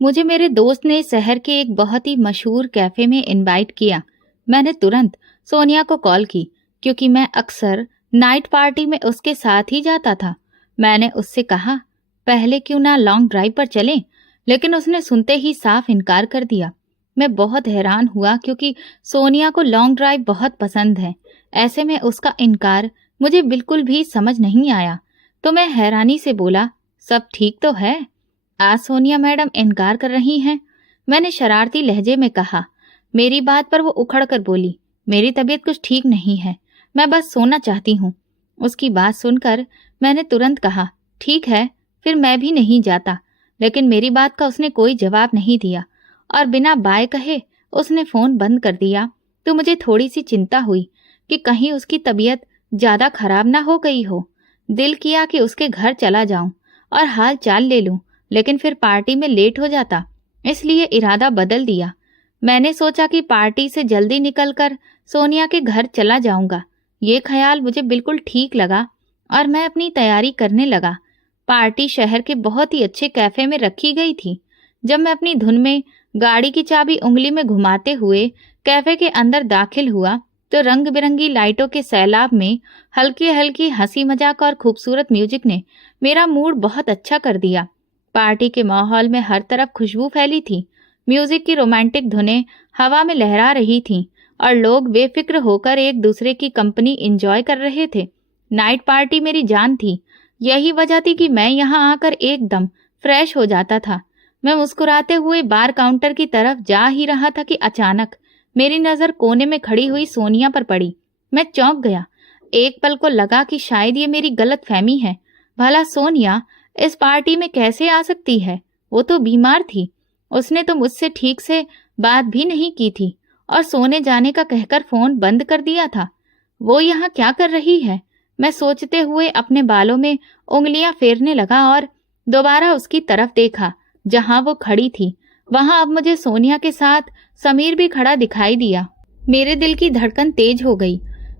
मुझे मेरे दोस्त ने शहर के एक बहुत ही मशहूर कैफे में इनवाइट किया। मैंने तुरंत सोनिया को कॉल की क्योंकि मैं अक्सर नाइट पार्टी में उसके साथ ही जाता था। मैंने उससे कहा, पहले क्यों ना लॉन्ग ड्राइव पर चलें, लेकिन उसने सुनते ही साफ इनकार कर दिया। मैं बहुत हैरान हुआ क्योंकि सोनिया को लॉन्ग ड्राइव बहुत पसंद है। ऐसे में उसका इनकार मुझे बिल्कुल भी समझ नहीं आया। तो मैं हैरानी से बोला, सब ठीक तो है? आज सोनिया मैडम इनकार कर रही हैं। मैंने शरारती लहजे में कहा। मेरी बात पर वो उखड़ कर बोली, मेरी तबीयत कुछ ठीक नहीं है, मैं बस सोना चाहती हूँ। उसकी बात सुनकर मैंने तुरंत कहा, ठीक है, फिर मैं भी नहीं जाता। लेकिन मेरी बात का उसने कोई जवाब नहीं दिया और बिना बाय कहे उसने फ़ोन बंद कर दिया। तो मुझे थोड़ी सी चिंता हुई कि कहीं उसकी तबीयत ज़्यादा खराब ना हो गई हो। दिल किया कि उसके घर चला जाऊं और हाल चाल ले लूं, लेकिन फिर पार्टी में लेट हो जाता, इसलिए इरादा बदल दिया। मैंने सोचा कि पार्टी से जल्दी निकलकर सोनिया के घर चला जाऊंगा। ये ख्याल मुझे बिल्कुल ठीक लगा और मैं अपनी तैयारी करने लगा। पार्टी शहर के बहुत ही अच्छे कैफे में रखी गई थी। जब मैं अपनी धुन में गाड़ी की चाबी उंगली में घुमाते हुए कैफे के अंदर दाखिल हुआ तो रंग बिरंगी लाइटों के सैलाब में हल्की हल्की हंसी मजाक और खूबसूरत म्यूजिक ने मेरा मूड बहुत अच्छा कर दिया। पार्टी के माहौल में हर तरफ खुशबू फैली थी। म्यूजिक की रोमांटिक धुनें हवा में लहरा रही थीं और लोग बेफिक्र होकर एक दूसरे की कंपनी एंजॉय कर रहे थे। नाइट पार्टी मेरी जान थी। यही वजह थी कि मैं यहाँ आकर एकदम फ्रेश हो जाता था। मैं मुस्कुराते हुए बार काउंटर की तरफ जा ही रहा था कि अचानक मेरी नजर कोने में खड़ी हुई सोनिया पर पड़ी। मैं चौंक गया। एक पल को लगा कि शायद ये मेरी गलत फहमी है। भला सोनिया इस पार्टी में कैसे आ सकती है? वो तो बीमार थी। उसने तो मुझसे ठीक से बात भी नहीं की थी और सोने जाने का कहकर फोन बंद कर दिया था। वो यहाँ क्या कर रही है? मैं सोचते हुए अपने बालों में उंगलियां फेरने लगा और दोबारा उसकी तरफ देखा जहां वो खड़ी थी। वहां अब मुझे सोनिया के साथ समीर भी खड़ा दिखाई दिया। मेरे दिल की धड़कन तेज हो गई।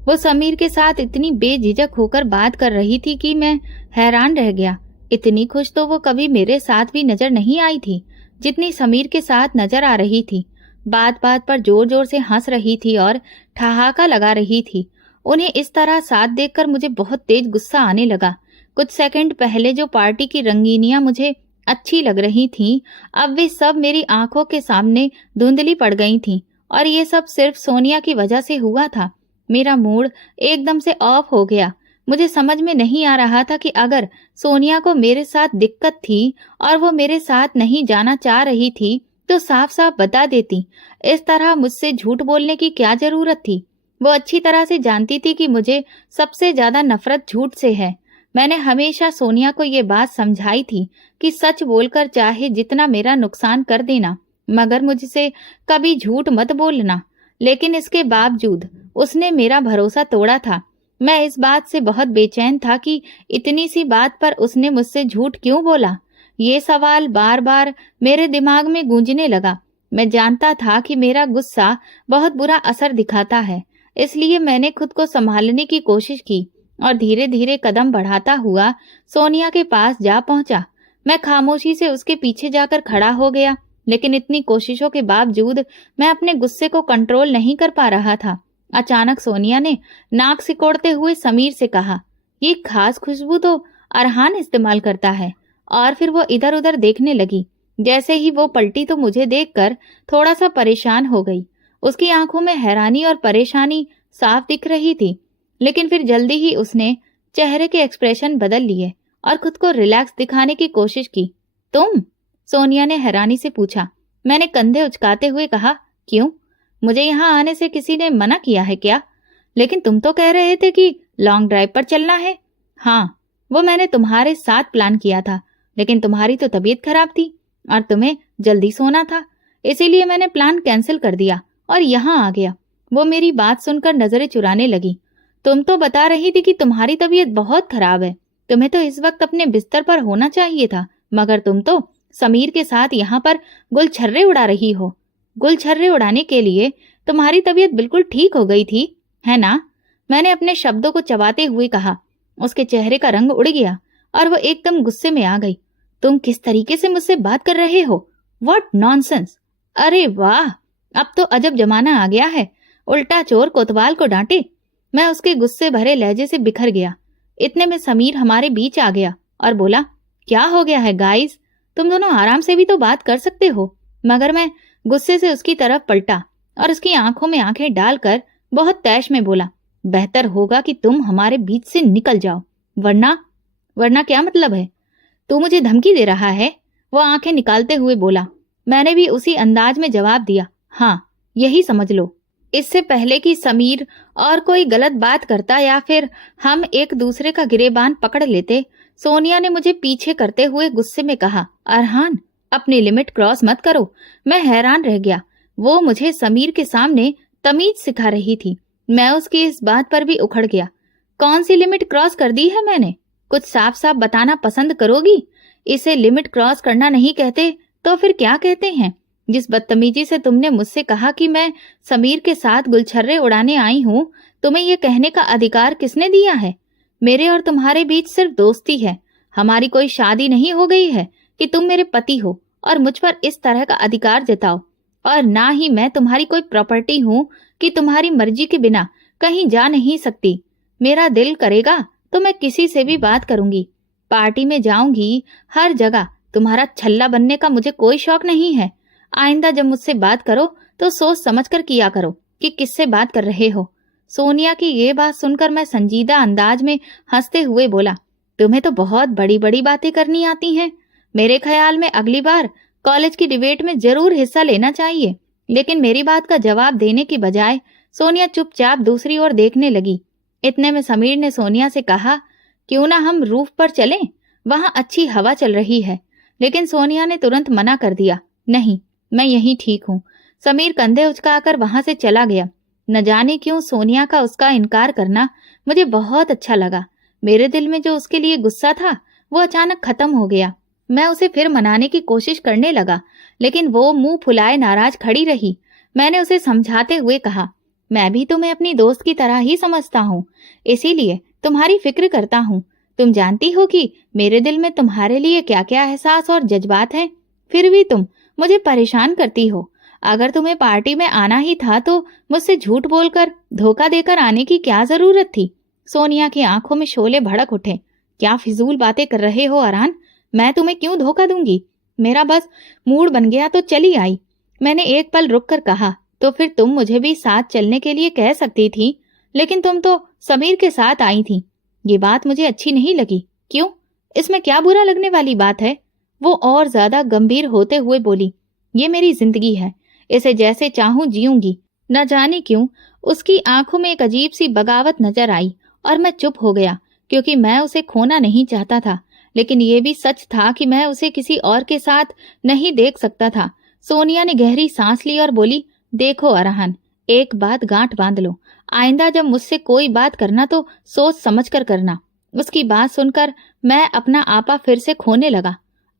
वो समीर के साथ इतनी बेझिझक होकर बात कर रही थी कि मैं हैरान रह गया। इतनी खुश तो वो कभी मेरे साथ भी नजर नहीं आई थी जितनी समीर के साथ नजर आ रही थी। बात बात पर जोर जोर से हंस रही थी और ठहाका लगा रही थी। उन्हें इस तरह साथ देखकर मुझे बहुत तेज गुस्सा आने लगा। कुछ सेकंड पहले जो पार्टी की रंगीनियां मुझे अच्छी लग रही थीं, अब वे सब मेरी आंखों के सामने धुंधली पड़ गई थीं और ये सब सिर्फ सोनिया की वजह से हुआ था। मेरा मूड एकदम से ऑफ हो गया। मुझे समझ में नहीं आ रहा था कि अगर सोनिया को मेरे साथ दिक्कत थी और वो मेरे साथ नहीं जाना चाह रही थी तो साफ साफ बता देती। इस तरह मुझसे झूठ बोलने की क्या जरूरत थी? वो अच्छी तरह से जानती थी कि मुझे सबसे ज्यादा नफरत झूठ से है। मैंने हमेशा सोनिया को ये बात समझाई थी कि सच बोलकर चाहे जितना मेरा नुकसान कर देना, मगर मुझसे कभी झूठ मत बोलना। लेकिन इसके बावजूद उसने मेरा भरोसा तोड़ा था। मैं इस बात से बहुत बेचैन था कि इतनी सी बात पर उसने मुझसे झूठ क्यों बोला। ये सवाल बार बार मेरे दिमाग में गूंजने लगा। मैं जानता था कि मेरा गुस्सा बहुत बुरा असर दिखाता है, इसलिए मैंने खुद को संभालने की कोशिश की और धीरे धीरे कदम बढ़ाता हुआ सोनिया के पास जा पहुंचा। मैं खामोशी से उसके पीछे जाकर खड़ा हो गया, लेकिन इतनी कोशिशों के बावजूद मैं अपने गुस्से को कंट्रोल नहीं कर पा रहा था। अचानक सोनिया ने नाक सिकोड़ते हुए समीर से कहा, ये खास खुशबू तो अरहान इस्तेमाल करता है। और फिर वो इधर उधर देखने लगी। जैसे ही वो पलटी तो मुझे देखकर थोड़ा सा परेशान हो गई। उसकी आंखों में हैरानी और परेशानी साफ दिख रही थी, लेकिन फिर जल्दी ही उसने चेहरे के एक्सप्रेशन बदल लिए और खुद को रिलैक्स दिखाने की कोशिश की। तुम? सोनिया ने हैरानी से पूछा। मैंने कंधे उचकाते हुए कहा, क्यों? मुझे यहाँ आने से किसी ने मना किया है क्या? लेकिन तुम तो कह रहे थे कि लॉन्ग ड्राइव पर चलना है। हाँ, वो मैंने तुम्हारे साथ प्लान किया था, लेकिन तुम्हारी तो तबीयत खराब थी और तुम्हें जल्दी सोना था, इसीलिए मैंने प्लान कैंसिल कर दिया और यहाँ आ गया। वो मेरी बात सुनकर नजरें चुराने लगी। तुम तो बता रही थी कि तुम्हारी तबीयत बहुत खराब है, तुम्हें तो इस वक्त अपने बिस्तर पर होना चाहिए था, मगर तुम तो समीर के साथ यहाँ पर गुलछर्रे उड़ा रही हो। गुलछर्रे उड़ाने के लिए तुम्हारी तबीयत बिल्कुल ठीक हो गई थी, है ना? मैंने अपने शब्दों को चबाते हुए कहा। उसके चेहरे का रंग उड़ गया और वो एकदम गुस्से में आ गई। तुम किस तरीके से मुझसे बात कर रहे हो? What nonsense. अरे वाह, अब तो अजब जमाना आ गया है, उल्टा चोर कोतवाल को डांटे। मैं उसके गुस्से भरे लहजे से बिखर गया। इतने में समीर हमारे बीच आ गया और बोला, क्या हो गया है गाइस, तुम दोनों आराम से भी तो बात कर सकते हो। मगर मैं गुस्से से उसकी तरफ पलटा और उसकी आंखों में आंखें डालकर बहुत तैश में बोला, बेहतर होगा कि तुम हमारे बीच से निकल जाओ, वरना वरना क्या मतलब है? तू मुझे धमकी दे रहा है? वो आंखें निकालते हुए बोला। मैंने भी उसी अंदाज में जवाब दिया, हाँ, यही समझ लो। इससे पहले कि समीर और कोई गलत बात करता या फिर हम एक दूसरे का गिरेबान पकड़ लेते, सोनिया ने मुझे पीछे करते हुए गुस्से में कहा, अरहान, अपनी लिमिट क्रॉस मत करो। मैं हैरान रह गया। वो मुझे समीर के सामने तमीज सिखा रही थी। मैं उसकी इस बात पर भी उखड़ गया। कौन सी लिमिट क्रॉस कर दी है मैंने? कुछ साफ साफ बताना पसंद करोगी? इसे लिमिट क्रॉस करना नहीं कहते तो फिर क्या कहते हैं? जिस बदतमीजी से तुमने मुझसे कहा कि मैं समीर के साथ गुलछर्रे उड़ाने आई हूँ, तुम्हें यह कहने का अधिकार किसने दिया है? मेरे और तुम्हारे बीच सिर्फ दोस्ती है, हमारी कोई शादी नहीं हो गई है कि तुम मेरे पति हो और मुझ पर इस तरह का अधिकार जताओ। और ना ही मैं तुम्हारी कोई प्रॉपर्टी हूँ कि तुम्हारी मर्जी के बिना कहीं जा नहीं सकती। मेरा दिल करेगा तो मैं किसी से भी बात करूंगी, पार्टी में जाऊंगी, हर जगह। तुम्हारा छल्ला बनने का मुझे कोई शौक नहीं है। आइंदा जब मुझसे बात करो तो सोच समझकर किया करो कि किससे बात कर रहे हो। सोनिया की ये बात सुनकर मैं संजीदा अंदाज में हंसते हुए बोला, तुम्हें तो बहुत बड़ी बड़ी बातें करनी आती हैं। मेरे ख्याल में अगली बार कॉलेज की डिबेट में जरूर हिस्सा लेना चाहिए। लेकिन मेरी बात का जवाब देने की बजाय सोनिया चुपचाप दूसरी ओर देखने लगी। इतने में समीर ने सोनिया से कहा, क्यों ना हम रूफ पर चलें, वहां अच्छी हवा चल रही है। लेकिन सोनिया ने तुरंत मना कर दिया, नहीं, मैं यहीं ठीक हूँ। समीर कंधे उचकाकर वहां से चला गया। न जाने क्यों सोनिया का उसका इनकार करना मुझे बहुत अच्छा लगा। मेरे दिल में जो उसके लिए गुस्सा था वो अचानक खत्म हो गया। मैं उसे फिर मनाने की कोशिश करने लगा, लेकिन वो मुंह फुलाए नाराज खड़ी रही। मैंने उसे समझाते हुए कहा, मैं भी तुम्हें अपनी दोस्त की तरह ही समझता हूँ, इसीलिए तुम्हारी फिक्र करता हूँ। तुम जानती हो कि मेरे दिल में तुम्हारे लिए क्या क्या एहसास और जज्बात हैं। फिर भी तुम मुझे परेशान करती हो। अगर तुम्हें पार्टी में आना ही था तो मुझसे झूठ बोलकर, धोखा देकर आने की क्या जरूरत थी? सोनिया की आंखों में शोले भड़क उठे। क्या फिजूल बातें कर रहे हो अरहान? मैं तुम्हें क्यों धोखा दूंगी? मेरा बस मूड बन गया तो चली आई। मैंने एक पल रुक कर कहा, तो फिर तुम मुझे भी साथ चलने के लिए कह सकती थी, लेकिन तुम तो समीर के साथ आई थी। ये बात मुझे अच्छी नहीं लगी। क्यों? इसमें क्या बुरा लगने वाली बात है? वो और ज्यादा गंभीर होते हुए बोली, ये मेरी जिंदगी है, इसे जैसे चाहूं जीऊंगी। न जाने क्यों उसकी आंखों में एक अजीब सी बगावत नजर आई और मैं चुप हो गया, क्योंकि मैं उसे खोना नहीं चाहता था। लेकिन ये भी सच था कि मैं उसे किसी और के साथ नहीं देख सकता था। सोनिया ने गहरी सांस ली और बोली, देखो अरहान, एक बात गांठ बांध लो, आइंदा जब मुझसे कोई बात करना तो सोच समझ कर करना। उसकी बात सुनकर मैं अपना आपा फिर से खोने लगा।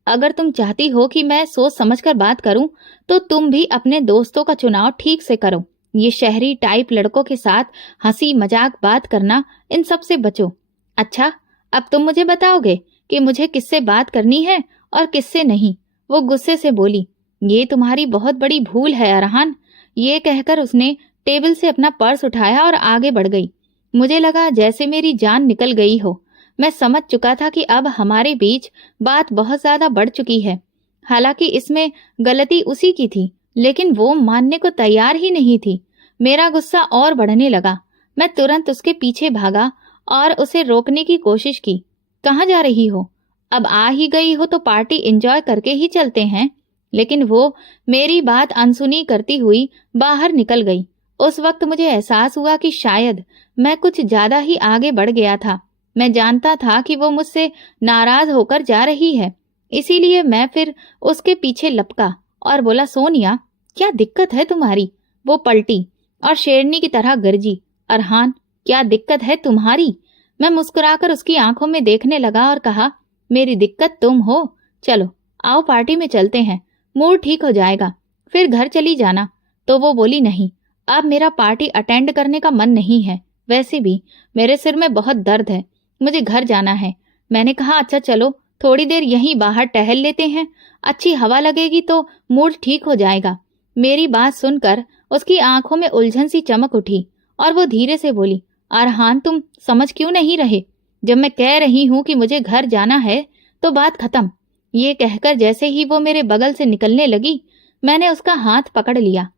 अगर तुम चाहती हो कि मैं सोच समझकर बात करूं, तो तुम भी अपने दोस्तों का चुनाव ठीक से करो। ये शहरी टाइप लड़कों के साथ हंसी मजाक बात करना, इन सब से बचो। अच्छा, अब तुम मुझे बताओगे कि मुझे किससे बात करनी है और किससे नहीं? वो गुस्से से बोली, ये तुम्हारी बहुत बड़ी भूल है अरहान। ये कहकर उसने टेबल से अपना पर्स उठाया और आगे बढ़ गई। मुझे लगा जैसे मेरी जान निकल गई हो। मैं समझ चुका था कि अब हमारे बीच बात बहुत ज्यादा बढ़ चुकी है। हालांकि इसमें गलती उसी की थी, लेकिन वो मानने को तैयार ही नहीं थी। मेरा गुस्सा और बढ़ने लगा। मैं तुरंत उसके पीछे भागा और उसे रोकने की कोशिश की। कहाँ जा रही हो? अब आ ही गई हो तो पार्टी एंजॉय करके ही चलते हैं। लेकिन वो मेरी बात अनसुनी करती हुई बाहर निकल गई। उस वक्त मुझे एहसास हुआ कि शायद मैं कुछ ज्यादा ही आगे बढ़ गया था। मैं जानता था कि वो मुझसे नाराज होकर जा रही है, इसीलिए मैं फिर उसके पीछे लपका और बोला, सोनिया, क्या दिक्कत है तुम्हारी? वो पलटी और शेरनी की तरह गरजी, अरहान, क्या दिक्कत है तुम्हारी? मैं मुस्कुराकर उसकी आंखों में देखने लगा और कहा, मेरी दिक्कत तुम हो। चलो आओ पार्टी में चलते हैं, मूड ठीक हो जाएगा, फिर घर चली जाना। तो वो बोली, नहीं, अब मेरा पार्टी अटेंड करने का मन नहीं है। वैसे भी मेरे सिर में बहुत दर्द है, मुझे घर जाना है। मैंने कहा, अच्छा चलो, थोड़ी देर यहीं बाहर टहल लेते हैं, अच्छी हवा लगेगी तो मूड ठीक हो जाएगा। मेरी बात सुनकर उसकी आंखों में उलझन सी चमक उठी और वो धीरे से बोली, अरहान तुम समझ क्यों नहीं रहे? जब मैं कह रही हूँ कि मुझे घर जाना है तो बात खत्म। ये कहकर जैसे ही वो मेरे बगल से निकलने लगी, मैंने उसका हाथ पकड़ लिया।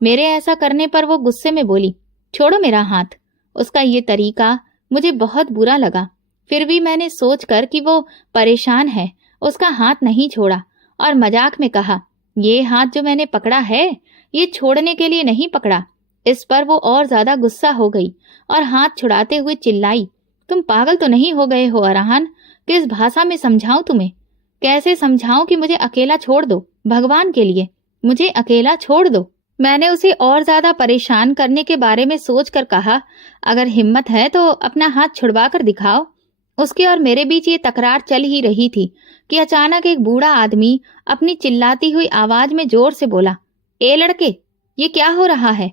मेरे ऐसा करने पर वो गुस्से में बोली, छोड़ो मेरा हाथ। उसका ये तरीका मुझे बहुत बुरा लगा। फिर भी मैंने सोचकर कि वो परेशान है, उसका हाथ नहीं छोड़ा और मजाक में कहा, ये हाथ जो मैंने पकड़ा है ये छोड़ने के लिए नहीं पकड़ा। इस पर वो और ज्यादा गुस्सा हो गई और हाथ छुड़ाते हुए चिल्लाई, तुम पागल तो नहीं हो गए हो अरहान? किस भाषा में समझाऊं तुम्हें? कैसे समझाऊं कि मुझे अकेला छोड़ दो? भगवान के लिए मुझे अकेला छोड़ दो। मैंने उसे और ज्यादा परेशान करने के बारे में सोचकर कहा, अगर हिम्मत है तो अपना हाथ छुड़वा कर दिखाओ। उसके और मेरे बीच ये तकरार चल ही रही थी कि अचानक एक बूढ़ा आदमी अपनी चिल्लाती हुई आवाज में जोर से बोला, ए लड़के, ये क्या हो रहा है?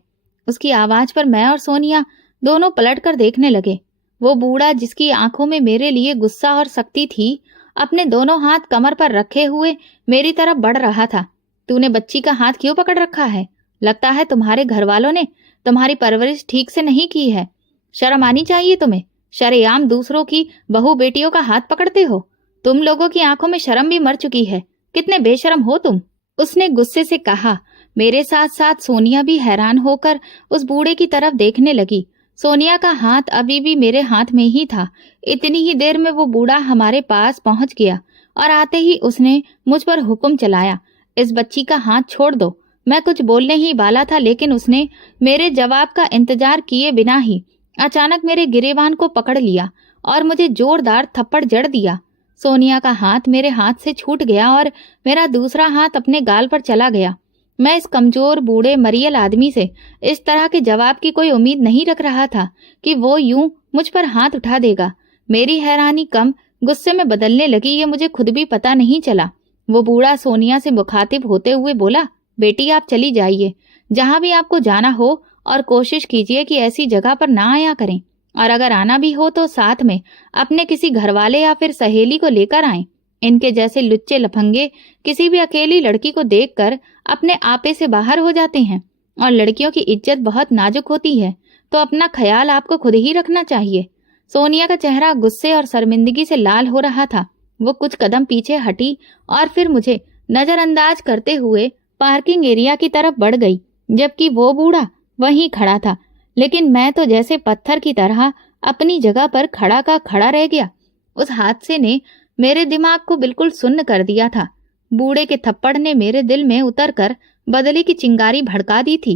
उसकी आवाज पर मैं और सोनिया दोनों पलटकर देखने लगे। वो बूढ़ा, जिसकी आंखों में मेरे लिए गुस्सा और सख्ती थी, अपने दोनों हाथ कमर पर रखे हुए मेरी तरफ बढ़ रहा था। तूने बच्ची का हाथ क्यों पकड़ रखा है? लगता है तुम्हारे घर वालों ने तुम्हारी परवरिश ठीक से नहीं की है। शर्म आनी चाहिए तुम्हें। शरेआम दूसरों की बहू बेटियों का हाथ पकड़ते हो। तुम लोगों की आंखों में शर्म भी मर चुकी है। कितने बेशर्म हो तुम, उसने गुस्से से कहा। मेरे साथ साथ सोनिया भी हैरान होकर उस बूढ़े की तरफ देखने लगी। सोनिया का हाथ अभी भी मेरे हाथ में ही था। इतनी ही देर में वो बूढ़ा हमारे पास पहुंच गया और आते ही उसने मुझ पर हुक्म चलाया, इस बच्ची का हाथ छोड़ दो। मैं कुछ बोलने ही वाला था, लेकिन उसने मेरे जवाब का इंतजार किए बिना ही अचानक मेरे गिरेबान को पकड़ लिया और मुझे जोरदार थप्पड़ जड़ दिया। सोनिया का हाथ मेरे हाथ से छूट गया और मेरा दूसरा हाथ अपने गाल पर चला गया। मैं इस कमजोर बूढ़े मरियल आदमी से इस तरह के जवाब की कोई उम्मीद नहीं रख रहा था कि वो यूं मुझ पर हाथ उठा देगा। मेरी हैरानी कम गुस्से में बदलने लगी, ये मुझे खुद भी पता नहीं चला। वो बूढ़ा सोनिया से मुखातिब होते हुए बोला, बेटी आप चली जाइए, जहां भी आपको जाना हो, और कोशिश कीजिए कि ऐसी जगह पर ना आया करें, और अगर आना भी हो तो साथ में अपने किसी घरवाले या फिर सहेली को लेकर आएं। इनके जैसे लुच्चे लफंगे किसी भी अकेली लड़की को देखकर अपने आपे से बाहर हो जाते हैं, और लड़कियों की इज्जत बहुत नाजुक होती है, तो अपना ख्याल आपको खुद ही रखना चाहिए। सोनिया का चेहरा गुस्से और शर्मिंदगी से लाल हो रहा था। वो कुछ कदम पीछे हटी और फिर मुझे नजरअंदाज करते हुए पार्किंग एरिया की तरफ बढ़ गई, जबकि वो बूढ़ा वहीं खड़ा था। लेकिन मैं तो जैसे पत्थर की तरह अपनी जगह पर खड़ा का खड़ा रह गया। उस हादसे ने मेरे दिमाग को बिल्कुल सुन्न कर दिया था। बूढ़े के थप्पड़ ने मेरे दिल में उतरकर बदले की चिंगारी भड़का दी थी।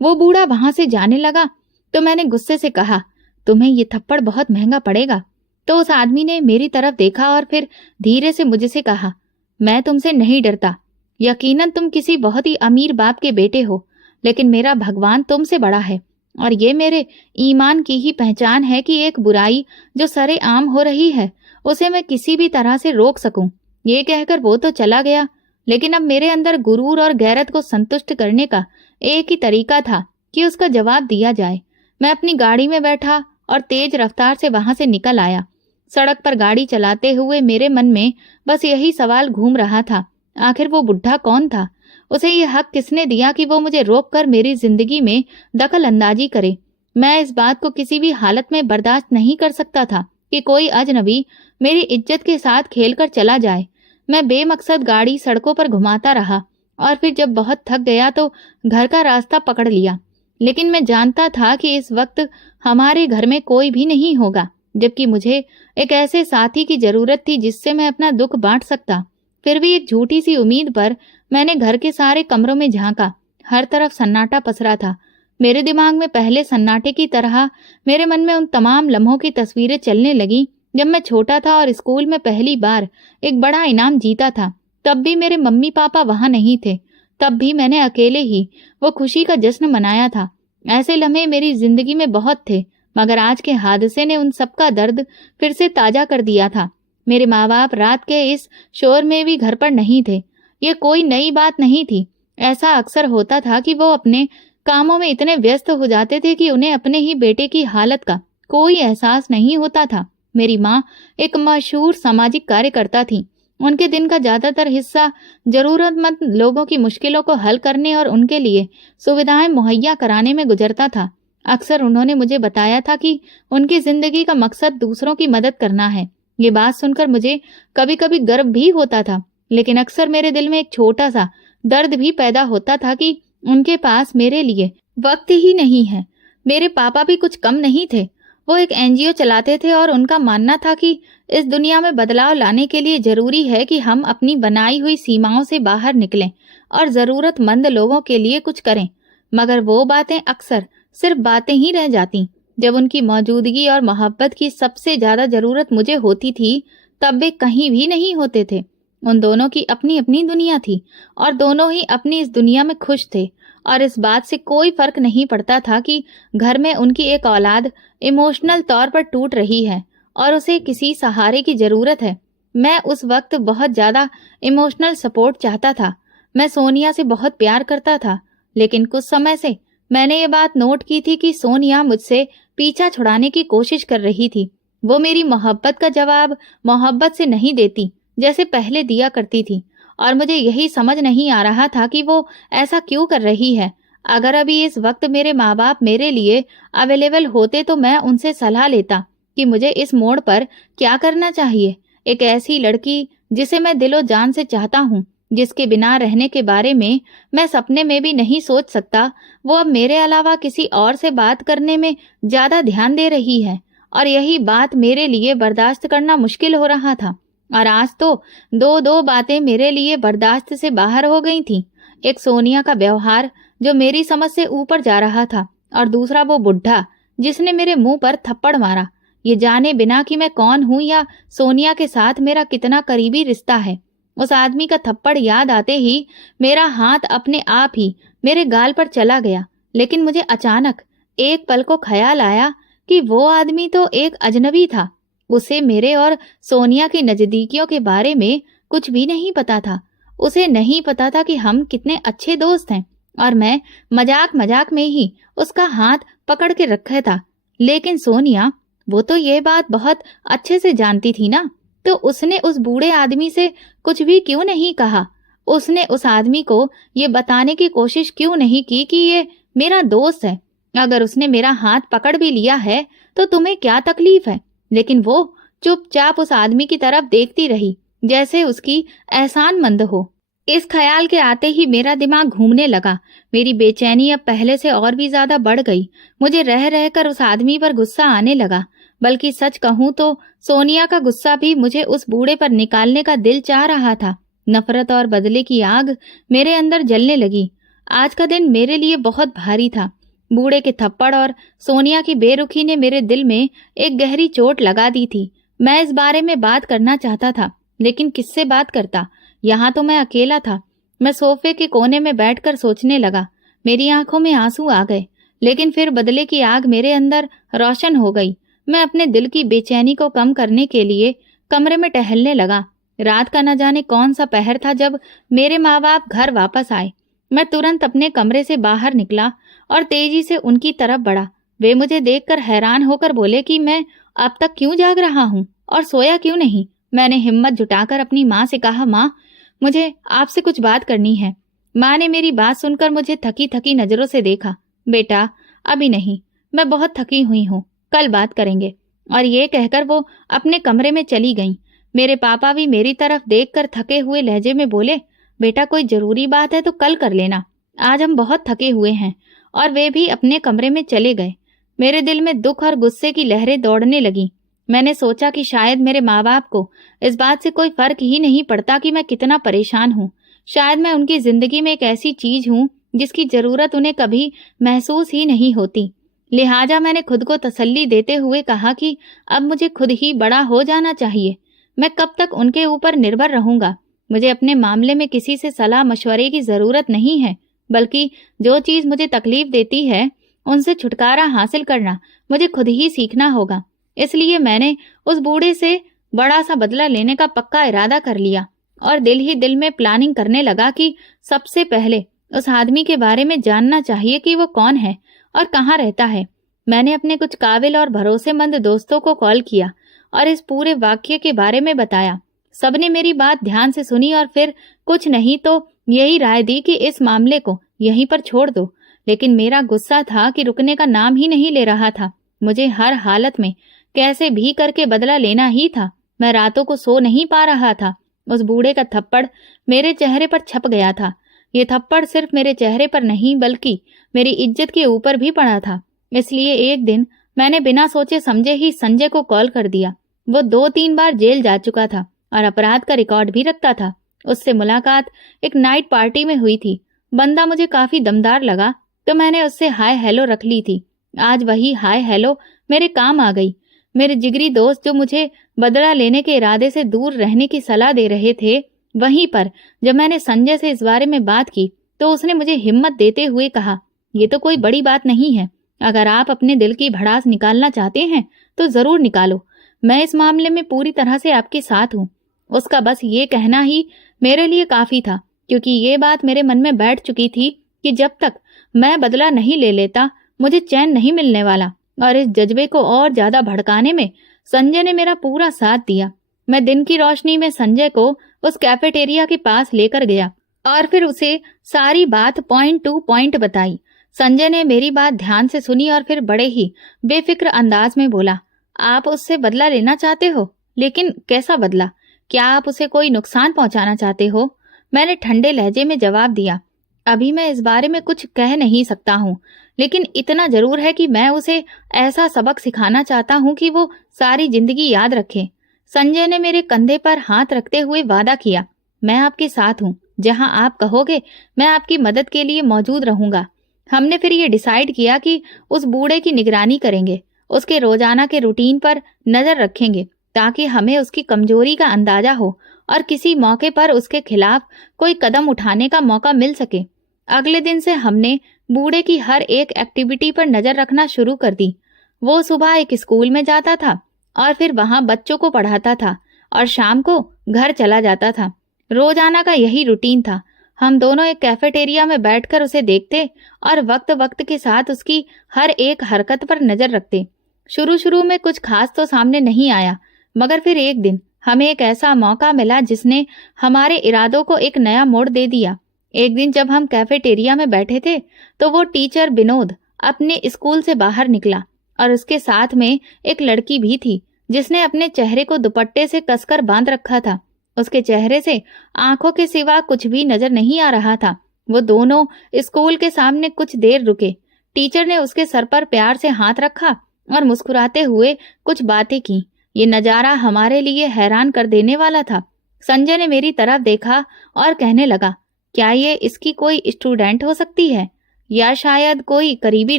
वो बूढ़ा वहां से जाने लगा तो मैंने गुस्से से कहा, तुम्हें ये थप्पड़ बहुत महंगा पड़ेगा। तो उस आदमी ने मेरी तरफ देखा और फिर धीरे से मुझसे कहा, मैं तुमसे नहीं डरता। यकीनन तुम किसी बहुत ही अमीर बाप के बेटे हो, लेकिन मेरा भगवान तुमसे बड़ा है, और ये मेरे ईमान की ही पहचान है कि एक बुराई जो सरेआम हो रही है उसे मैं किसी भी तरह से रोक सकूं। ये कहकर वो तो चला गया, लेकिन अब मेरे अंदर गुरूर और गैरत को संतुष्ट करने का एक ही तरीका था कि उसका जवाब दिया जाए। मैं अपनी गाड़ी में बैठा और तेज रफ्तार से वहां से निकल आया। सड़क पर गाड़ी चलाते हुए मेरे मन में बस यही सवाल घूम रहा था, आखिर वो बुढ़ा कौन था? उसे ये हक किसने दिया कि वो मुझे रोककर मेरी जिंदगी में दखल अंदाजी करे? मैं इस बात को किसी भी हालत में बर्दाश्त नहीं कर सकता था कि कोई अजनबी मेरी इज्जत के साथ खेलकर चला जाए। मैं बेमकसद गाड़ी सड़कों पर घुमाता रहा और फिर जब बहुत थक गया तो घर का रास्ता पकड़ लिया। लेकिन मैं जानता था कि इस वक्त हमारे घर में कोई भी नहीं होगा, जबकि मुझे एक ऐसे साथी की जरूरत थी जिससे मैं अपना दुख बांट सकता। फिर भी एक झूठी सी उम्मीद पर मैंने घर के सारे कमरों में झांका। हर तरफ सन्नाटा पसरा था। मेरे दिमाग में पहले सन्नाटे की तरह मेरे मन में उन तमाम लम्हों की तस्वीरें चलने लगी जब मैं छोटा था और स्कूल में पहली बार एक बड़ा इनाम जीता था। तब भी मेरे मम्मी पापा वहां नहीं थे। तब भी मैंने अकेले ही वो खुशी का जश्न मनाया था। ऐसे लम्हे मेरी जिंदगी में बहुत थे, मगर आज के हादसे ने उन सबका दर्द फिर से ताजा कर दिया था। मेरे माँ बाप रात के इस शोर में भी घर पर नहीं थे। ये कोई नई बात नहीं थी। ऐसा अक्सर होता था कि वो अपने कामों में इतने व्यस्त हो जाते थे कि उन्हें अपने ही बेटे की हालत का कोई एहसास नहीं होता था। मेरी माँ एक मशहूर सामाजिक कार्यकर्ता थी। उनके दिन का ज्यादातर हिस्सा जरूरतमंद लोगों की मुश्किलों को हल करने और उनके लिए सुविधाएं मुहैया कराने में गुजरता था। अक्सर उन्होंने मुझे बताया था कि उनकी जिंदगी का मकसद दूसरों की मदद करना है। ये बात सुनकर मुझे कभी कभी गर्व भी होता था, लेकिन अक्सर मेरे दिल में एक छोटा सा दर्द भी पैदा होता था कि उनके पास मेरे लिए वक्त ही नहीं है। मेरे पापा भी कुछ कम नहीं थे। वो एक एनजीओ चलाते थे और उनका मानना था कि इस दुनिया में बदलाव लाने के लिए जरूरी है कि हम अपनी बनाई हुई सीमाओं से बाहर निकलें और जरूरतमंद लोगों के लिए कुछ करें। मगर वो बातें अक्सर सिर्फ बातें ही रह जाती। जब उनकी मौजूदगी और मोहब्बत की सबसे ज्यादा जरूरत मुझे होती थी, तब वे कहीं भी नहीं होते थे। उन दोनों की अपनी अपनी दुनिया थी और दोनों ही अपनी इस दुनिया में खुश थे, और इस बात से कोई फर्क नहीं पड़ता था कि घर में उनकी एक औलाद इमोशनल तौर पर टूट रही है और उसे किसी सहारे की जरूरत है। मैं उस वक्त बहुत ज्यादा इमोशनल सपोर्ट चाहता था। मैं सोनिया से बहुत प्यार करता था, लेकिन कुछ समय से मैंने ये बात नोट की थी कि सोनिया मुझसे पीछा छुड़ाने की कोशिश कर रही थी। वो मेरी मोहब्बत का जवाब मोहब्बत से नहीं देती जैसे पहले दिया करती थी, और मुझे यही समझ नहीं आ रहा था कि वो ऐसा क्यों कर रही है। अगर अभी इस वक्त मेरे माँ बाप मेरे लिए अवेलेबल होते तो मैं उनसे सलाह लेता कि मुझे इस मोड़ पर क्या करना चाहिए। एक ऐसी लड़की जिसे मैं दिलो जान से चाहता हूँ, जिसके बिना रहने के बारे में मैं सपने में भी नहीं सोच सकता, वो अब मेरे अलावा किसी और से बात करने में ज्यादा ध्यान दे रही है, और यही बात मेरे लिए बर्दाश्त करना मुश्किल हो रहा था। और आज तो दो दो बातें मेरे लिए बर्दाश्त से बाहर हो गई थीं। एक सोनिया का व्यवहार जो मेरी समझ से ऊपर जा रहा था, और दूसरा वो बुढ़ा जिसने मेरे मुंह पर थप्पड़ मारा, ये जाने बिना कि मैं कौन हूं या सोनिया के साथ मेरा कितना करीबी रिश्ता है। उस आदमी का थप्पड़ याद आते ही मेरा हाथ अपने आप ही मेरे गाल पर चला गया, लेकिन मुझे अचानक एक पल को ख्याल आया कि वो आदमी तो एक अजनबी था। उसे मेरे और सोनिया की नजदीकियों के बारे में कुछ भी नहीं पता था। उसे नहीं पता था कि हम कितने अच्छे दोस्त हैं, और मैं मजाक मजाक में ही उसका हाथ पकड़ के रखा था। लेकिन सोनिया, वो तो ये बात बहुत अच्छे से जानती थी ना, तो उसने उस बूढ़े आदमी से कुछ भी क्यों नहीं कहा? उसने उस आदमी को ये बताने की कोशिश क्यों नहीं की कि ये मेरा दोस्त है? अगर उसने मेरा हाथ पकड़ भी लिया है तो तुम्हें क्या तकलीफ है? लेकिन वो चुपचाप उस आदमी की तरफ देखती रही जैसे उसकी एहसानमंद हो। इस ख्याल के आते ही मेरा दिमाग घूमने लगा। मेरी बेचैनी अब पहले से और भी ज्यादा बढ़ गई। मुझे रह रहकर उस आदमी पर गुस्सा आने लगा, बल्कि सच कहूं तो सोनिया का गुस्सा भी मुझे उस बूढ़े पर निकालने का दिल चाह रहा था। नफरत और बदले की आग मेरे अंदर जलने लगी। आज का दिन मेरे लिए बहुत भारी था। बूढ़े के थप्पड़ और सोनिया की बेरुखी ने मेरे दिल में एक गहरी चोट लगा दी थी। मैं इस बारे में बात करना चाहता था, लेकिन किससे बात करता? यहाँ तो मैं अकेला था। मैं सोफे के कोने में बैठकर सोचने लगा। मेरी आंखों में आंसू आ गए, लेकिन फिर बदले की आग मेरे अंदर रोशन हो गई। मैं अपने दिल की बेचैनी को कम करने के लिए कमरे में टहलने लगा। रात का न जाने कौन सा पहर था जब मेरे माँ बाप घर वापस आए। मैं तुरंत अपने कमरे से बाहर निकला और तेजी से उनकी तरफ बढ़ा। वे मुझे देखकर हैरान होकर बोले कि मैं अब तक क्यों जाग रहा हूँ और सोया क्यों नहीं। मैंने हिम्मत जुटाकर अपनी माँ से कहा, माँ, मुझे आपसे कुछ बात करनी है। माँ ने मेरी बात सुनकर मुझे थकी थकी नजरों से देखा। बेटा, अभी नहीं, मैं बहुत थकी हुई हूँ, कल बात करेंगे। और ये कहकर वो अपने कमरे में चली गईं। मेरे पापा भी मेरी तरफ देखकर थके हुए लहजे में बोले, बेटा, कोई जरूरी बात है तो कल कर लेना, आज हम बहुत थके हुए हैं। और वे भी अपने कमरे में चले गए। मेरे दिल में दुख और गुस्से की लहरें दौड़ने लगी। मैंने सोचा कि शायद मेरे माँ बाप को इस बात से कोई फर्क ही नहीं पड़ता कि मैं कितना परेशान हूँ। शायद मैं उनकी जिंदगी में एक ऐसी चीज हूँ जिसकी जरूरत उन्हें कभी महसूस ही नहीं होती। लिहाजा मैंने खुद को तसल्ली देते हुए कहा कि अब मुझे खुद ही बड़ा हो जाना चाहिए। मैं कब तक उनके ऊपर निर्भर रहूंगा? मुझे अपने मामले में किसी से सलाह मशवरे की जरूरत नहीं है, बल्कि जो चीज मुझे तकलीफ देती है उनसे छुटकारा हासिल करना मुझे खुद ही सीखना होगा। इसलिए मैंने उस बूढ़े से बड़ा सा बदला लेने का पक्का इरादा कर लिया और दिल ही दिल में प्लानिंग करने लगा कि सबसे पहले उस आदमी के बारे में जानना चाहिए कि वो कौन है और कहाँ रहता है। मैंने अपने कुछ काबिल और भरोसेमंद दोस्तों को कॉल किया और इस पूरे वाक्य के बारे में बताया। सबने मेरी बात ध्यान से सुनी और फिर कुछ नहीं तो यही राय दी कि इस मामले को यहीं पर छोड़ दो। लेकिन मेरा गुस्सा था कि रुकने का नाम ही नहीं ले रहा था। मुझे हर हालत में कैसे भी करके बदला लेना ही था। मैं रातों को सो नहीं पा रहा था। उस बूढ़े का थप्पड़ मेरे चेहरे पर छप गया था। ये थप्पड़ सिर्फ मेरे चेहरे पर नहीं बल्कि मेरी इज्जत के ऊपर भी पड़ा था। इसलिए एक दिन मैंने बिना सोचे समझे ही संजय को कॉल कर दिया। वो 2-3 बार जेल जा चुका था और अपराध का रिकॉर्ड भी रखता था। उससे मुलाकात एक नाइट पार्टी में हुई थी। बंदा मुझे काफी दमदार लगा तो मैंने उससे हाय हेलो रख ली थी। आज वही हाय हेलो मेरे काम आ गई। मेरे जिगरी दोस्त जो मुझे बदला लेने के इरादे से दूर रहने की सलाह दे रहे थे, वहीं पर जब मैंने संजय से इस बारे में बात की तो उसने मुझे हिम्मत देते हुए कहा, ये तो कोई बड़ी बात नहीं है। अगर आप अपने दिल की भड़ास निकालना चाहते हैं तो जरूर निकालो। मैं इस मामले में पूरी तरह से आपके साथ हूँ। उसका बस ये कहना ही मेरे लिए काफी था, क्योंकि ये बात मेरे मन में बैठ चुकी थी कि जब तक मैं बदला नहीं ले लेता मुझे चैन नहीं मिलने वाला। और इस जज्बे को और ज्यादा भड़काने में संजय ने मेरा पूरा साथ दिया। मैं दिन की रोशनी में संजय को उस कैफेटेरिया के पास लेकर गया और फिर उसे सारी बात पॉइंट टू पॉइंट बताई। संजय ने मेरी बात ध्यान से सुनी और फिर बड़े ही बेफिक्र अंदाज में बोला, आप उससे बदला लेना चाहते हो, लेकिन कैसा बदला? क्या आप उसे कोई नुकसान पहुंचाना चाहते हो? मैंने ठंडे लहजे में जवाब दिया, अभी मैं इस बारे में कुछ कह नहीं सकता हूँ, लेकिन इतना जरूर है कि मैं उसे ऐसा सबक सिखाना चाहता हूँ कि वो सारी जिंदगी याद रखे। संजय ने मेरे कंधे पर हाथ रखते हुए वादा किया, मैं आपके साथ हूँ। जहाँ आप कहोगे मैं आपकी मदद के लिए मौजूद रहूंगा। हमने फिर ये डिसाइड किया कि उस बूढ़े की निगरानी करेंगे, उसके रोजाना के रूटीन पर नजर रखेंगे ताकि हमें उसकी कमजोरी का अंदाजा हो और किसी मौके पर उसके खिलाफ कोई कदम उठाने का मौका मिल सके। अगले दिन से हमने बूढ़े की हर एक एक्टिविटी पर नजर रखना शुरू कर दी। वो सुबह एक स्कूल में जाता था और फिर वहां बच्चों को पढ़ाता था और शाम को घर चला जाता था। रोजाना का यही रूटीन था। हम दोनों एक कैफेटेरिया में बैठकर उसे देखते और वक्त वक्त के साथ उसकी हर एक हरकत पर नजर रखते। शुरू शुरू में कुछ खास तो सामने नहीं आया, मगर फिर एक दिन हमें एक ऐसा मौका मिला जिसने हमारे इरादों को एक नया मोड़ दे दिया। एक दिन जब हम कैफेटेरिया में बैठे थे तो वो टीचर विनोद अपने स्कूल से बाहर निकला और उसके साथ में एक लड़की भी थी जिसने अपने चेहरे को दुपट्टे से कसकर बांध रखा था। उसके चेहरे से आंखों के सिवा कुछ भी नजर नहीं आ रहा था। वो दोनों स्कूल के सामने कुछ देर रुके। टीचर ने उसके सर पर प्यार से हाथ रखा और मुस्कुराते हुए कुछ बातें की। ये नजारा हमारे लिए हैरान कर देने वाला था। संजय ने मेरी तरफ देखा और कहने लगा, क्या ये इसकी कोई स्टूडेंट हो सकती है या शायद कोई करीबी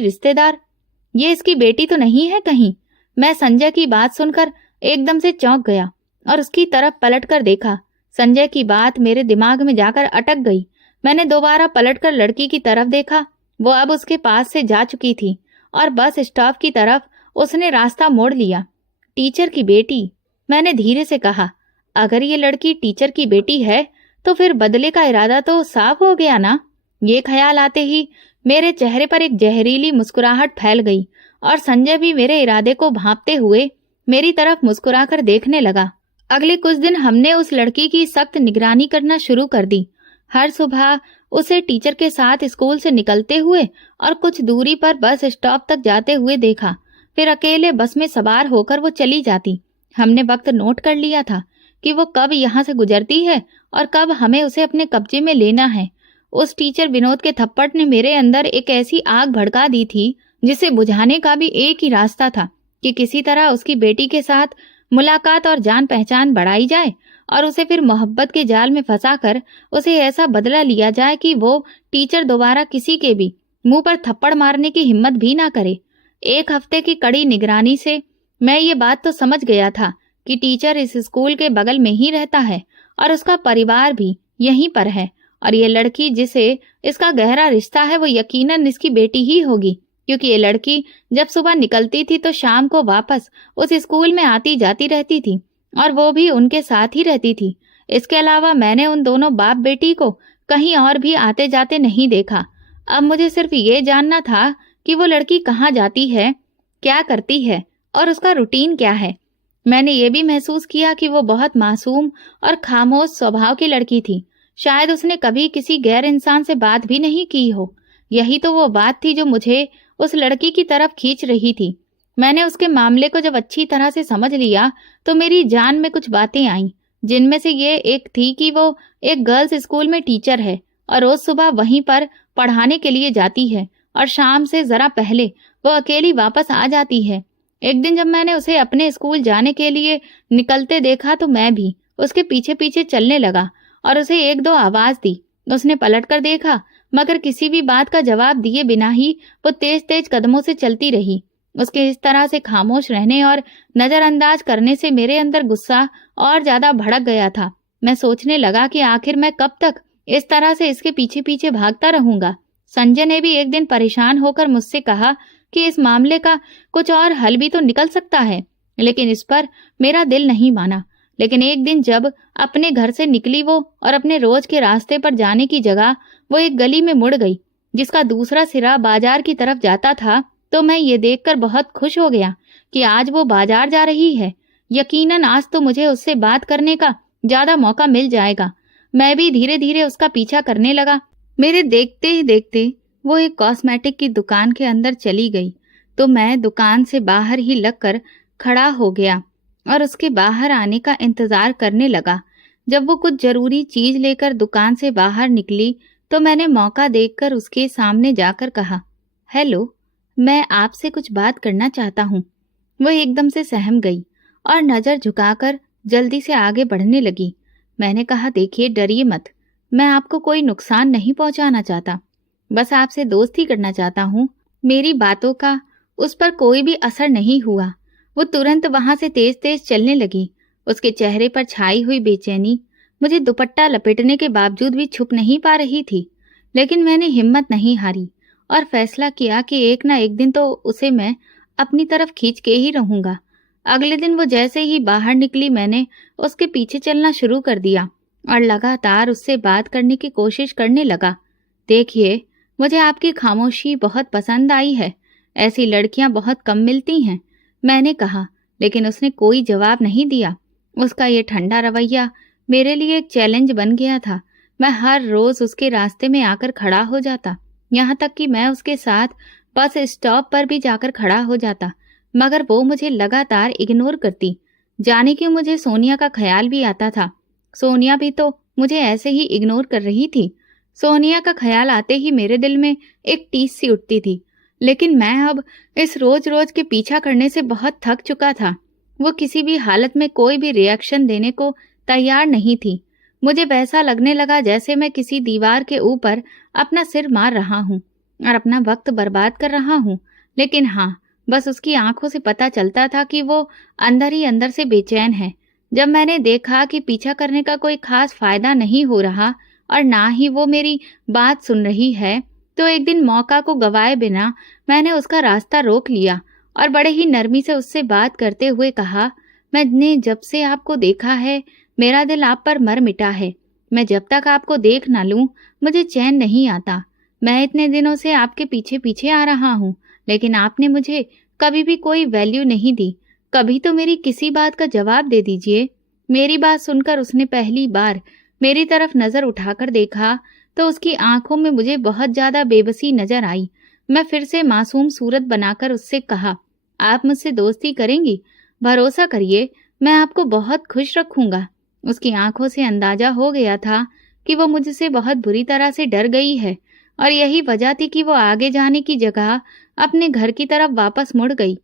रिश्तेदार? ये इसकी बेटी तो नहीं है कहीं? मैं संजय की बात सुनकर एकदम से चौंक गया और उसकी तरफ पलटकर देखा। संजय की बात मेरे दिमाग में जाकर अटक गई। मैंने दोबारा पलटकर लड़की की तरफ देखा। वो अब उसके पास से जा चुकी थी और बस स्टॉप की तरफ उसने रास्ता मोड़ लिया। टीचर की बेटी, मैंने धीरे से कहा। अगर ये लड़की टीचर की बेटी है तो फिर बदले का इरादा तो साफ हो गया ना। ये ख्याल आते ही मेरे चेहरे पर एक जहरीली मुस्कुराहट फैल गई और संजय भी मेरे इरादे को भांपते हुए मेरी तरफ मुस्कुराकर देखने लगा। अगले कुछ दिन हमने उस लड़की की सख्त निगरानी करना शुरू कर दी। हर सुबह उसे टीचर के साथ स्कूल से निकलते हुए और कुछ दूरी पर बस स्टॉप तक जाते हुए देखा। फिर अकेले बस में सवार होकर वो चली जाती। हमने वक्त नोट कर लिया था कि वो कब यहाँ से गुजरती है और कब हमें उसे अपने कब्जे में लेना है। उस टीचर विनोद के थप्पड़ ने मेरे अंदर एक ऐसी आग भड़का दी थी जिसे बुझाने का भी एक ही रास्ता था कि किसी तरह उसकी बेटी के साथ मुलाकात और जान पहचान बढ़ाई जाए और उसे फिर मोहब्बत के जाल में फंसाकर उसे ऐसा बदला लिया जाए कि वो टीचर दोबारा किसी के भी मुंह पर थप्पड़ मारने की हिम्मत भी ना करे। 1 हफ्ते की कड़ी निगरानी से मैं ये बात तो समझ गया था कि टीचर इस स्कूल के बगल में ही रहता है और उसका परिवार भी यहीं पर है और ये लड़की जिसे इसका गहरा रिश्ता है वो यकीनन इसकी बेटी ही होगी, क्योंकि ये लड़की जब सुबह निकलती थी तो शाम को वापस उस स्कूल में आती जाती रहती थी और वो भी उनके साथ ही रहती थी। इसके अलावा मैंने उन दोनों बाप बेटी को कहीं और भी आते जाते नहीं देखा। अब मुझे सिर्फ ये जानना था कि वो लड़की कहाँ जाती है, क्या करती है और उसका रूटीन क्या है। मैंने ये भी महसूस किया कि वो बहुत मासूम और खामोश स्वभाव की लड़की थी। शायद उसने कभी किसी गैर इंसान से बात भी नहीं की हो। यही तो वो बात थी जो मुझे उस लड़की की तरफ खींच रही थी। मैंने उसके मामले को जब अच्छी तरह से समझ लिया तो मेरी जान में कुछ बातें आईं, जिनमें से ये एक थी कि वो एक गर्ल्स स्कूल में टीचर है और रोज सुबह वहीं पर पढ़ाने के लिए जाती है और शाम से जरा पहले वो अकेली वापस आ जाती है। एक दिन जब मैंने उसे अपने स्कूल जाने के लिए निकलते देखा तो मैं भी उसके पीछे पीछे चलने लगा और उसे एक दो आवाज दी। उसने पलटकर देखा, मगर किसी भी बात का जवाब दिए बिना ही वो तेज तेज कदमों से चलती रही। उसके इस तरह से खामोश रहने और नजरअंदाज करने से मेरे अंदर गुस्सा और ज्यादा भड़क गया था। मैं सोचने लगा कि आखिर मैं कब तक इस तरह से इसके पीछे पीछे भागता रहूंगा। संजय ने भी एक दिन परेशान होकर मुझसे कहा कि इस मामले का कुछ और हल भी तो निकल सकता है, लेकिन इस पर मेरा दिल नहीं माना। लेकिन एक दिन जब अपने घर से निकली वो और अपने रोज के रास्ते पर जाने की जगह वो एक गली में मुड़ गई जिसका दूसरा सिरा बाजार की तरफ जाता था, तो मैं ये देखकर बहुत खुश हो गया कि आज वो बाजार जा रही है। यकीनन आज तो मुझे उससे बात करने का ज्यादा मौका मिल जाएगा। मैं भी धीरे धीरे उसका पीछा करने लगा। मेरे देखते ही देखते वो एक कॉस्मेटिक की दुकान के अंदर चली गई, तो मैं दुकान से बाहर ही लगकर खड़ा हो गया और उसके बाहर आने का इंतजार करने लगा। जब वो कुछ जरूरी चीज लेकर दुकान से बाहर निकली तो मैंने मौका देखकर उसके सामने जाकर कहा, हेलो, मैं आपसे कुछ बात करना चाहता हूँ। वो एकदम से सहम गई और नजर झुकाकर जल्दी से आगे बढ़ने लगी। मैंने कहा, देखिए, डरिए मत, मैं आपको कोई नुकसान नहीं पहुंचाना चाहता, बस आपसे दोस्ती करना चाहता हूँ। मेरी बातों का उस पर कोई भी असर नहीं हुआ। वो तुरंत वहां से तेज तेज चलने लगी। उसके चेहरे पर छाई हुई बेचैनी मुझे दुपट्टा लपेटने के बावजूद भी छुप नहीं पा रही थी। लेकिन मैंने हिम्मत नहीं हारी और फैसला किया कि एक ना एक दिन तो उसे मैं अपनी तरफ खींच के ही रहूंगा। अगले दिन वो जैसे ही बाहर निकली मैंने उसके पीछे चलना शुरू कर दिया और लगातार उससे बात करने की कोशिश करने लगा। देखिए, मुझे आपकी खामोशी बहुत पसंद आई है। ऐसी लड़कियां बहुत कम मिलती हैं, मैंने कहा, लेकिन उसने कोई जवाब नहीं दिया। उसका ये ठंडा रवैया मेरे लिए एक चैलेंज बन गया था। मैं हर रोज उसके रास्ते में आकर खड़ा हो जाता, यहाँ तक कि मैं उसके साथ बस स्टॉप पर भी जाकर खड़ा हो जाता, मगर वो मुझे लगातार इग्नोर करती। जाने क्यों मुझे सोनिया का ख्याल भी आता था। सोनिया भी तो मुझे ऐसे ही इग्नोर कर रही थी। सोनिया का ख्याल आते ही मेरे दिल में एक टीस सी उठती थी। लेकिन मैं अब इस रोज रोज के पीछा करने से बहुत थक चुका था। वो किसी भी हालत में कोई भी रिएक्शन देने को तैयार नहीं थी। मुझे वैसा लगने लगा जैसे मैं किसी दीवार के ऊपर अपना सिर मार रहा हूँ और अपना वक्त बर्बाद कर रहा हूँ। लेकिन हाँ, बस उसकी आंखों से पता चलता था कि वो अंदर ही अंदर से बेचैन है। जब मैंने देखा कि पीछा करने का कोई खास फायदा नहीं हो रहा और ना ही वो मेरी बात सुन रही है, तो एक दिन मौका को गवाए बिना मैंने उसका रास्ता रोक लिया और बड़े ही नरमी से उससे बात करते हुए कहा, मैंने जब से आपको देखा है मेरा दिल आप पर मर मिटा है। मैं जब तक आपको देख ना लूं मुझे चैन नहीं आता। मैं इतने दिनों से आपके पीछे पीछे आ रहा हूँ, लेकिन आपने मुझे कभी भी कोई वैल्यू नहीं दी। कभी तो मेरी किसी बात का जवाब दे दीजिए। मेरी बात सुनकर उसने पहली बार मेरी तरफ नजर उठाकर देखा तो उसकी आंखों में मुझे बहुत ज्यादा बेबसी नजर आई। मैं फिर से मासूम सूरत बनाकर उससे कहा, आप मुझसे दोस्ती करेंगी? भरोसा करिए, मैं आपको बहुत खुश रखूंगा। उसकी आंखों से अंदाजा हो गया था कि वो मुझसे बहुत बुरी तरह से डर गई है और यही वजह थी कि वो आगे जाने की जगह अपने घर की तरफ वापस मुड़ गई।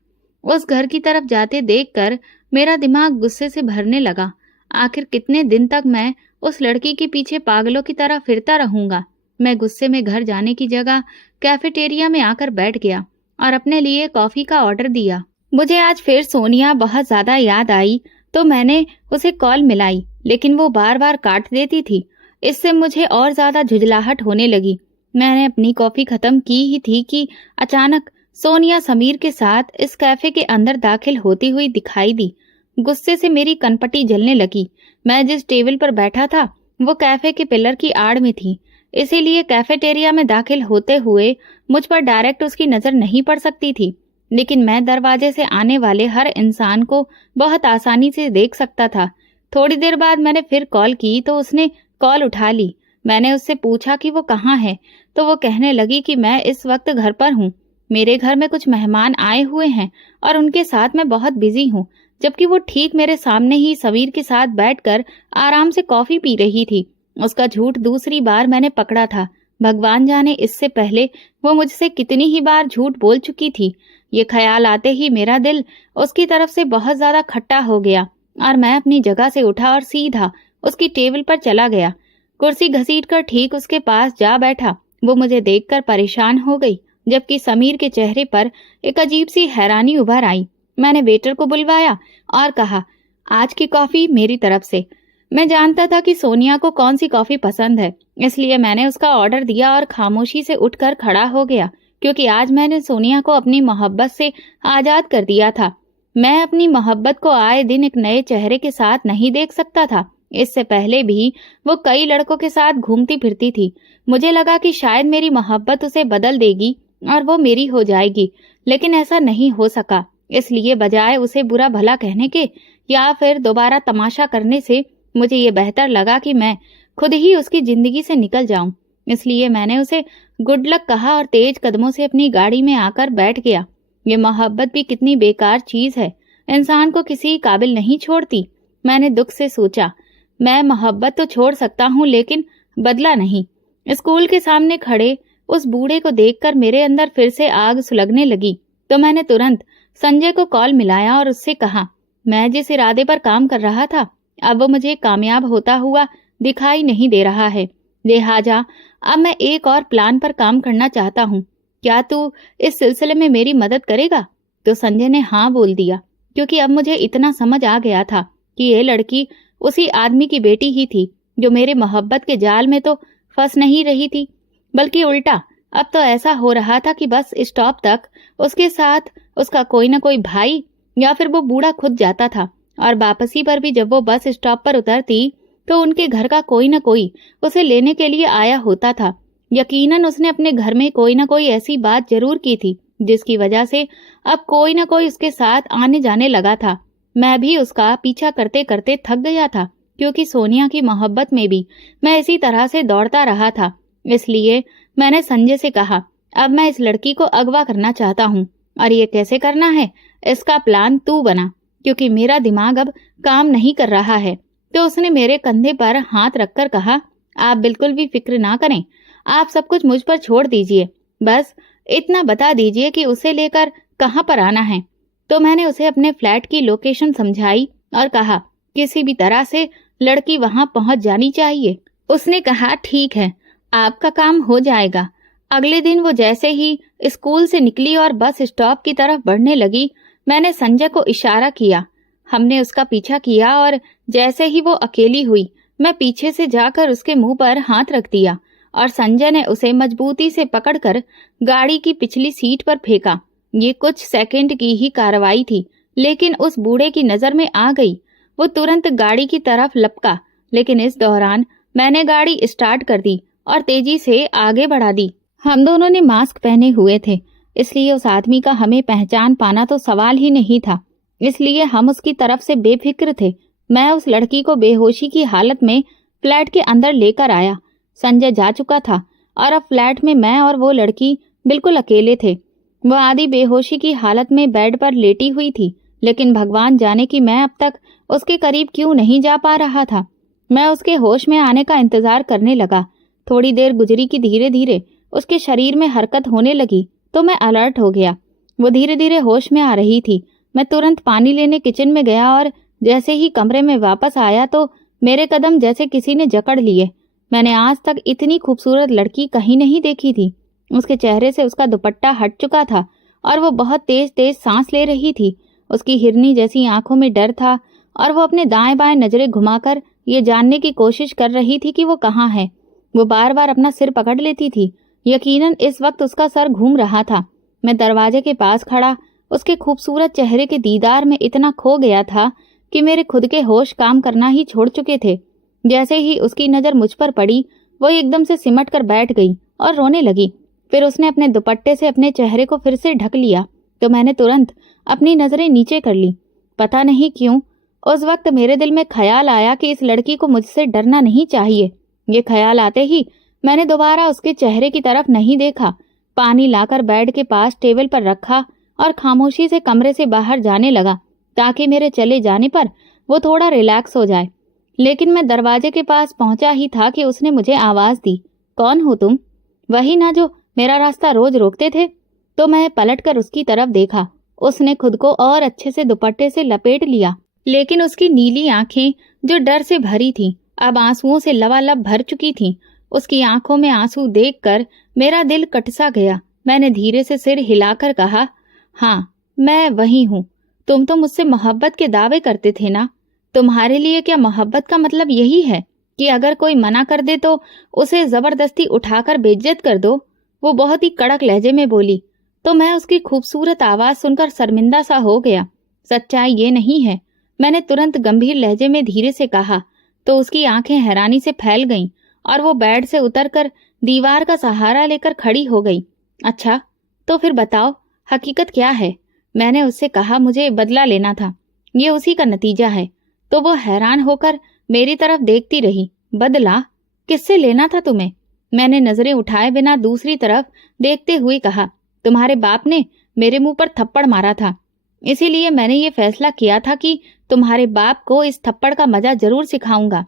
उस घर की तरफ जाते देखकर मेरा दिमाग गुस्से से भरने लगा। आखिर कितने दिन तक मैं उस लड़की के पीछे पागलों की तरह फिरता रहूंगा। मैं गुस्से में घर जाने की जगह कैफेटेरिया में आकर बैठ गया और अपने लिए कॉफी का ऑर्डर दिया। मुझे आज फिर सोनिया बहुत ज्यादा याद आई तो मैंने उसे कॉल मिलाई, लेकिन वो बार बार काट देती थी। इससे मुझे और ज्यादा झुंझलाहट होने लगी। मैंने अपनी कॉफी खत्म की ही थी कि अचानक सोनिया समीर के साथ इस कैफे के अंदर दाखिल होती हुई दिखाई दी। गुस्से से मेरी कनपटी जलने लगी। मैं जिस टेबल पर बैठा था वो कैफे के पिलर की आड़ में थी, इसीलिए कैफेटेरिया में दाखिल होते हुए मुझ पर डायरेक्ट उसकी नजर नहीं पड़ सकती थी। लेकिन मैं दरवाजे से आने वाले हर इंसान को बहुत आसानी से देख सकता था। थोड़ी देर बाद मैंने फिर कॉल की तो उसने कॉल उठा ली। मैंने उससे पूछा कि वो कहाँ है, तो वो कहने लगी कि मैं इस वक्त घर पर हूँ। मेरे घर में कुछ मेहमान आए हुए हैं और उनके साथ मैं बहुत बिजी हूँ। जबकि वो ठीक मेरे सामने ही समीर के साथ बैठकर आराम से कॉफी पी रही थी। उसका झूठ दूसरी बार मैंने पकड़ा था। भगवान जाने इससे पहले वो मुझसे कितनी ही बार झूठ बोल चुकी थी। ये ख्याल आते ही मेरा दिल उसकी तरफ से बहुत ज्यादा खट्टा हो गया और मैं अपनी जगह से उठा और सीधा उसकी टेबल पर चला गया। कुर्सी घसीटकर ठीक उसके पास जा बैठा। वो मुझे देखकर परेशान हो गई, जबकि समीर के चेहरे पर एक अजीब सी हैरानी उभर आई। मैंने वेटर को बुलवाया और कहा, आज की कॉफी मेरी तरफ से। मैं जानता था कि सोनिया को कौन सी कॉफी पसंद है, इसलिए मैंने उसका ऑर्डर दिया और खामोशी से उठकर खड़ा हो गया, क्योंकि आज मैंने सोनिया को अपनी मोहब्बत से आजाद कर दिया था। मैं अपनी मोहब्बत को आए दिन एक नए चेहरे के साथ नहीं देख सकता था। इससे पहले भी वो कई लड़कों के साथ घूमती फिरती थी। मुझे लगा कि शायद मेरी मोहब्बत उसे बदल देगी और वो मेरी हो जाएगी, लेकिन ऐसा नहीं हो सका। इसलिए बजाय उसे बुरा भला कहने के या फिर दोबारा तमाशा करने से मुझे ये बेहतर लगा कि मैं खुद ही उसकी जिंदगी से निकल जाऊं। इसलिए मैंने उसे गुड लक कहा और तेज कदमों से अपनी गाड़ी में आकर बैठ गया। ये मोहब्बत भी कितनी बेकार चीज है, इंसान को किसी काबिल नहीं छोड़ती। मैंने दुख से सोचा, मैं मोहब्बत तो छोड़ सकता हूँ लेकिन बदला नहीं। स्कूल के सामने खड़े उस बूढ़े को देखकर मेरे अंदर फिर से आग सुलगने लगी, तो मैंने तुरंत संजय को कॉल मिलाया और उससे कहा, मैं जिस इरादे पर काम कर रहा था अब वो मुझे कामयाब होता हुआ दिखाई नहीं दे रहा है। लिहाजा अब मैं एक और प्लान पर काम करना चाहता हूँ। क्या तू इस सिलसिले में मेरी मदद करेगा? तो संजय ने हाँ बोल दिया, क्योंकि अब मुझे इतना समझ आ गया था कि ये लड़की उसी आदमी की बेटी ही थी जो मेरे मोहब्बत के जाल में तो फंस नहीं रही थी, बल्कि उल्टा अब तो ऐसा हो रहा था कि बस स्टॉप तक उसके साथ उसका कोई ना कोई भाई या फिर वो बूढ़ा खुद जाता था, और वापसी पर भी जब वो बस स्टॉप पर उतरती तो उनके घर का कोई ना कोई उसे लेने के लिए आया होता था। यकीनन उसने अपने घर में कोई ना कोई ऐसी बात जरूर की थी जिसकी वजह से अब कोई ना कोई उसके साथ आने जाने लगा था। मैं भी उसका पीछा करते करते थक गया था, क्योंकि सोनिया की मोहब्बत में भी मैं इसी तरह से दौड़ता रहा था। इसलिए मैंने संजय से कहा, अब मैं इस लड़की को अगवा करना चाहता हूँ, और ये कैसे करना है इसका प्लान तू बना, क्योंकि मेरा दिमाग अब काम नहीं कर रहा है। तो उसने मेरे कंधे पर हाथ रखकर कहा, आप बिल्कुल भी फिक्र ना करें, आप सब कुछ मुझ पर छोड़ दीजिए, बस इतना बता दीजिए कि उसे लेकर कहाँ पर आना है। तो मैंने उसे अपने फ्लैट की लोकेशन समझाई और कहा, किसी भी तरह से लड़की वहां पहुंच जानी चाहिए। उसने कहा, ठीक है, आपका काम हो जाएगा। अगले दिन वो जैसे ही स्कूल से निकली और बस स्टॉप की तरफ बढ़ने लगी, मैंने संजय को इशारा किया। हमने उसका पीछा किया और जैसे ही वो अकेली हुई, मैं पीछे से जाकर उसके मुंह पर हाथ रख दिया और संजय ने उसे मजबूती से पकड़कर गाड़ी की पिछली सीट पर फेंका। ये कुछ सेकंड की ही कार्रवाई थी, लेकिन उस बूढ़े की नजर में आ गई। वो तुरंत गाड़ी की तरफ लपका, लेकिन इस दौरान मैंने गाड़ी स्टार्ट कर दी और तेजी से आगे बढ़ा दी। हम दोनों ने मास्क पहने हुए थे, इसलिए उस आदमी का हमें पहचान पाना तो सवाल ही नहीं था। इसलिए हम उसकी तरफ से बेफिक्र थे। मैं उस लड़की को बेहोशी की हालत में फ्लैट के अंदर लेकर आया। संजय जा चुका था और अब फ्लैट में मैं और वो लड़की बिल्कुल अकेले थे। वो आधी बेहोशी की हालत में बेड पर लेटी हुई थी, लेकिन भगवान जाने कि मैं अब तक उसके करीब क्यों नहीं जा पा रहा था। मैं उसके होश में आने का इंतजार करने लगा। थोड़ी देर गुजरी कि धीरे धीरे उसके शरीर में हरकत होने लगी, तो मैं अलर्ट हो गया। वो धीरे धीरे होश में आ रही थी। मैं तुरंत पानी लेने किचन में गया और जैसे ही कमरे में वापस आया तो मेरे कदम जैसे किसी ने जकड़ लिए। मैंने आज तक इतनी खूबसूरत लड़की कहीं नहीं देखी थी। उसके चेहरे से उसका दुपट्टा हट चुका था और वो बहुत तेज तेज सांस ले रही थी। उसकी हिरनी जैसी आंखों में डर था और वो अपने दाएं बाएं नजरें घुमाकर ये जानने की कोशिश कर रही थी कि वो कहाँ है। वो बार बार अपना सिर पकड़ लेती थी। यकीनन इस वक्त उसका सर घूम रहा था। मैं दरवाजे के पास खड़ा उसके खूबसूरत चेहरे के दीदार में इतना खो गया था कि मेरे खुद के होश काम करना ही छोड़ चुके थे। जैसे ही उसकी नजर मुझ पर पड़ी, वो एकदम से सिमट कर बैठ गई और रोने लगी। फिर उसने अपने दुपट्टे से अपने चेहरे को फिर से ढक लिया, तो मैंने तुरंत अपनी नजरें नीचे कर ली। पता नहीं क्यों उस वक्त मेरे दिल में ख्याल आया कि इस लड़की को मुझसे डरना नहीं चाहिए। ये ख्याल आते ही मैंने दोबारा उसके चेहरे की तरफ नहीं देखा। पानी लाकर बेड के पास टेबल पर रखा और खामोशी से कमरे से बाहर जाने लगा ताकि मेरे चले जाने पर वो थोड़ा रिलैक्स हो जाए। लेकिन मैं दरवाजे के पास पहुंचा ही था कि उसने मुझे आवाज दी, कौन हो तुम? वही ना जो मेरा रास्ता रोज रोकते थे। तो मैं पलटकर उसकी तरफ देखा। उसने खुद को और अच्छे से दुपट्टे से लपेट लिया, लेकिन उसकी नीली आंखें जो डर से भरी थीं, अब आंसुओं से लबालब भर चुकी थीं। उसकी आंखों में आंसू देखकर मेरा दिल कटसा गया। मैंने धीरे से सिर हिलाकर कहा, हाँ मैं वही हूँ। तुम तो मुझसे मोहब्बत के दावे करते थे ना। तुम्हारे लिए क्या मोहब्बत का मतलब यही है कि अगर कोई मना कर दे तो उसे जबरदस्ती उठाकर बेइज्जत कर दो? वो बहुत ही कड़क लहजे में बोली। तो मैं उसकी खूबसूरत आवाज सुनकर शर्मिंदा सा हो गया। सच्चाई ये नहीं है, मैंने तुरंत गंभीर लहजे में धीरे से कहा। तो उसकी आंखें हैरानी से फैल गईं और वो बेड से उतरकर दीवार का सहारा लेकर खड़ी हो गई। अच्छा तो फिर बताओ हकीकत क्या है? मैंने उससे कहा, मुझे बदला लेना था, ये उसी का नतीजा है। तो वो हैरान होकर मेरी तरफ देखती रही। बदला? किससे लेना था तुम्हें? मैंने नजरें उठाए बिना दूसरी तरफ देखते हुए कहा, तुम्हारे बाप ने मेरे मुंह पर थप्पड़ मारा था, इसीलिए मैंने ये फैसला किया था कि तुम्हारे बाप को इस थप्पड़ का मजा जरूर सिखाऊंगा।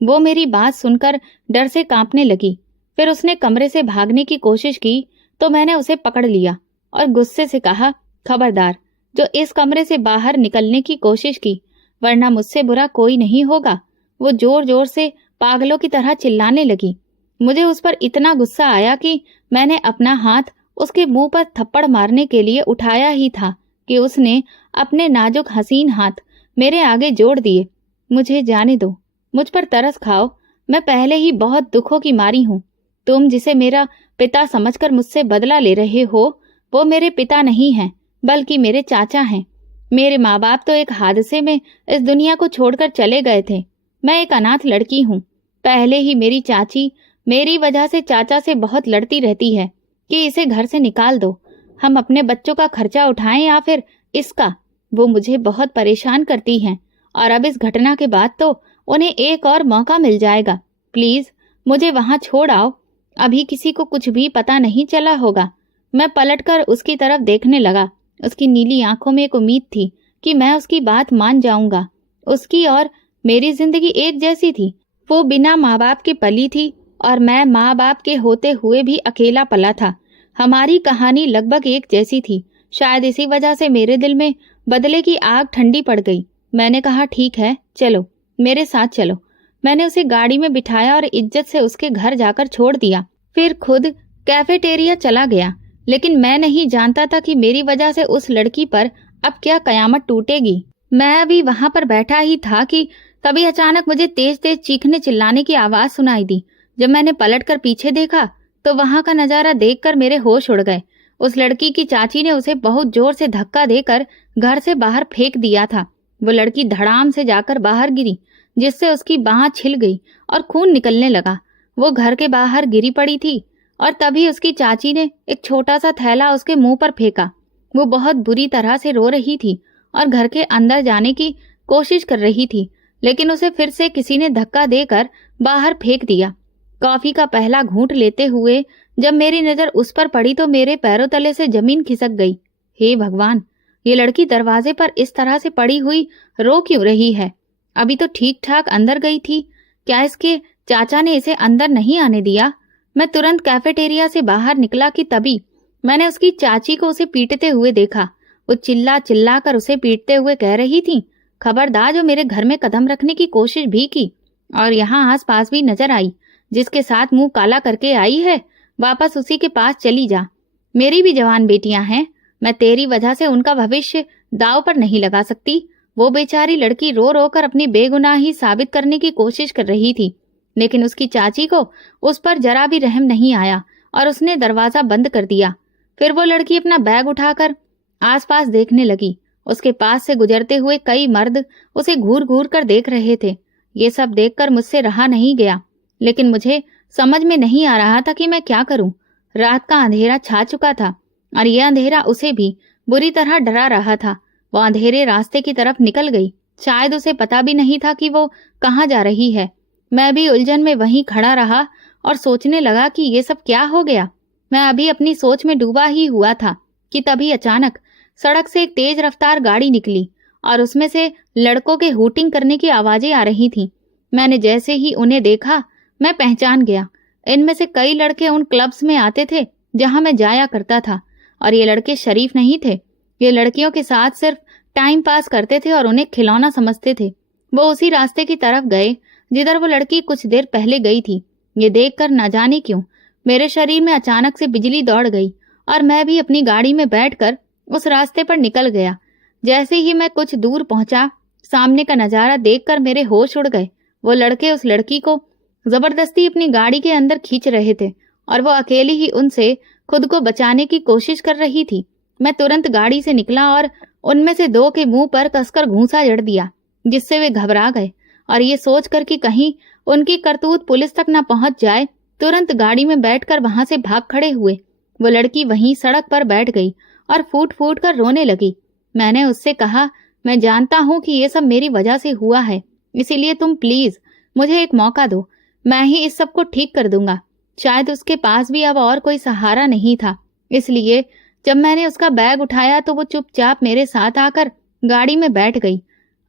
वो मेरी बात सुनकर डर से कांपने लगी। फिर उसने कमरे से भागने की कोशिश की तो मैंने उसे पकड़ लिया और गुस्से से कहा, खबरदार जो इस कमरे से बाहर निकलने की कोशिश की, वरना मुझसे बुरा कोई नहीं होगा। वो जोर जोर से पागलों की तरह चिल्लाने लगी। मुझे उस पर इतना गुस्सा आया कि मैंने अपना हाथ उसके मुंह पर थप्पड़ मारने के लिए उठाया ही था कि उसने अपने नाजुक हसीन हाथ मेरे आगे जोड़ दिए। मुझे जाने दो, मुझ पर तरस खाओ, मैं पहले ही बहुत दुखों की मारी हूँ। तुम जिसे मेरा पिता समझकर मुझसे बदला ले रहे हो, वो मेरे पिता नहीं हैं, बल्कि मेरे चाचा हैं। मेरे माँ बाप तो एक हादसे में इस दुनिया को छोड़कर चले गए थे। मैं एक अनाथ लड़की हूँ। पहले ही मेरी चाची मेरी वजह से चाचा से बहुत लड़ती रहती है कि इसे घर से निकाल दो, हम अपने बच्चों का खर्चा उठाएं या फिर इसका। वो मुझे बहुत परेशान करती हैं और अब इस घटना के बाद तो उन्हें एक और मौका मिल जाएगा। प्लीज मुझे वहां छोड़ आओ, अभी किसी को कुछ भी पता नहीं चला होगा। मैं पलटकर उसकी तरफ देखने लगा। उसकी नीली आंखों में एक उम्मीद थी कि मैं उसकी बात मान जाऊंगा। उसकी और मेरी जिंदगी एक जैसी थी। वो बिना माँ बाप के पली थी और मैं माँ बाप के होते हुए भी अकेला पला था। हमारी कहानी लगभग एक जैसी थी। शायद इसी वजह से मेरे दिल में बदले की आग ठंडी पड़ गई। मैंने कहा, ठीक है चलो, मेरे साथ चलो। मैंने उसे गाड़ी में बिठाया और इज्जत से उसके घर जाकर छोड़ दिया। फिर खुद कैफेटेरिया चला गया। लेकिन मैं नहीं जानता था कि मेरी वजह से उस लड़की पर अब क्या कयामत टूटेगी। मैं अभी वहां पर बैठा ही था कि तभी अचानक मुझे तेज तेज चीखने चिल्लाने की आवाज सुनाई दी। जब मैंने पलटकर पीछे देखा तो वहां का नजारा देखकर मेरे होश उड़ गए। उस लड़की की चाची ने उसे बहुत जोर से धक्का देकर घर से बाहर फेंक दिया था। वो लड़की धड़ाम से जाकर बाहर गिरी, जिससे उसकी बांह छिल गई और खून निकलने लगा। वो घर के बाहर गिरी पड़ी थी और तभी उसकी चाची ने एक छोटा सा थैला उसके मुंह पर फेंका। वो बहुत बुरी तरह से रो रही थी और घर के अंदर जाने की कोशिश कर रही थी, लेकिन उसे फिर से किसी ने धक्का देकर बाहर फेंक दिया। कॉफी का पहला घूंट लेते हुए जब मेरी नजर उस पर पड़ी तो मेरे पैरों तले से जमीन खिसक गई। हे भगवान, ये लड़की दरवाजे पर इस तरह से पड़ी हुई रो क्यों रही है? अभी तो ठीक ठाक अंदर गई थी। क्या इसके चाचा ने इसे अंदर नहीं आने दिया? मैं तुरंत कैफेटेरिया से बाहर निकला कि तभी मैंने उसकी चाची को उसे पीटते हुए देखा। वो चिल्ला चिल्ला कर उसे पीटते हुए कह रही थी, खबरदार जो मेरे घर में कदम रखने की कोशिश भी की और यहाँ आस पास भी नजर आई, जिसके साथ मुंह काला करके आई है, वापस उसी के पास चली जा। मेरी भी जवान बेटियां हैं, मैं तेरी वजह से उनका भविष्य दांव पर नहीं लगा सकती। वो बेचारी लड़की रो रो कर अपनी बेगुनाही साबित करने की कोशिश कर रही थी, लेकिन उसकी चाची को उस पर जरा भी रहम नहीं आया और उसने दरवाजा बंद कर दिया। फिर वो लड़की अपना बैग उठाकर आसपास देखने लगी। उसके पास से गुजरते हुए कई मर्द उसे घूर घूर कर देख रहे थे। ये सब देखकर मुझसे रहा नहीं गया, लेकिन मुझे समझ में नहीं आ रहा था कि मैं क्या करूं। रात का अंधेरा छा चुका था और यह अंधेरा उसे भी बुरी तरह डरा रहा था। वो अंधेरे रास्ते की तरफ निकल गई। शायद उसे पता भी नहीं था कि वो कहाँ जा रही है। मैं भी उलझन में वहीं खड़ा रहा और सोचने लगा कि ये सब क्या हो गया। मैं अभी अपनी सोच में डूबा ही हुआ था कि तभी अचानक सड़क से एक तेज रफ्तार गाड़ी निकली और उसमें से लड़कों के हूटिंग करने की आवाजें आ रही थीं। मैंने जैसे ही उन्हें देखा, मैं पहचान गया। इनमें से कई लड़के उन क्लब्स में आते थे जहां मैं जाया करता था, और ये लड़के शरीफ नहीं थे। ये लड़कियों के साथ सिर्फ टाइम पास करते थे और उन्हें खिलौना समझते थे। वो उसी रास्ते की तरफ गए जिधर वो लड़की कुछ देर पहले गई थी। ये देखकर न जाने क्यों मेरे शरीर में अचानक से बिजली दौड़ गई और मैं भी अपनी गाड़ी में बैठकर उस रास्ते पर निकल गया। जैसे ही मैं कुछ दूर पहुंचा, सामने का नजारा देखकर मेरे होश उड़ गए। वो लड़के उस लड़की को जबरदस्ती अपनी गाड़ी के अंदर खींच रहे थे और वो अकेली ही उनसे खुद को बचाने की कोशिश कर रही थी। मैं तुरंत गाड़ी से निकला और उनमें से दो के मुंह पर कसकर घूंसा जड़ दिया, जिससे वे घबरा गए। और ये सोचकर कि कहीं उनकी करतूत पुलिस तक न पहुंच जाए, तुरंत गाड़ी में बैठकर वहां से भाग खड़े हुए। वो लड़की वहीं सड़क पर बैठ गई और फूट फूट कर रोने लगी। मैंने उससे कहा, मैं जानता हूं कि ये सब मेरी वजह से हुआ है, इसीलिए तुम प्लीज मुझे एक मौका दो। मैं ही इस सब को ठीक कर दूंगा। शायद उसके पास भी अब और कोई सहारा नहीं था, इसलिए जब मैंने उसका बैग उठाया तो वो चुपचाप मेरे साथ आकर गाड़ी में बैठ गई।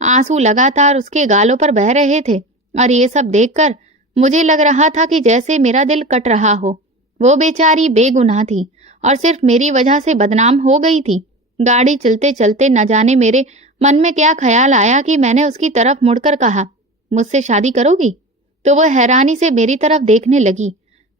आंसू लगातार उसके गालों पर बह रहे थे और ये सब देखकर मुझे लग रहा था कि जैसे मेरा दिल कट रहा हो। वो बेचारी बेगुनाह थी और सिर्फ मेरी वजह से बदनाम हो गई थी। गाड़ी चलते चलते न जाने मेरे मन में क्या ख्याल आया कि मैंने उसकी तरफ मुड़कर कहा, मुझसे शादी करोगी? तो वो हैरानी से मेरी तरफ देखने लगी।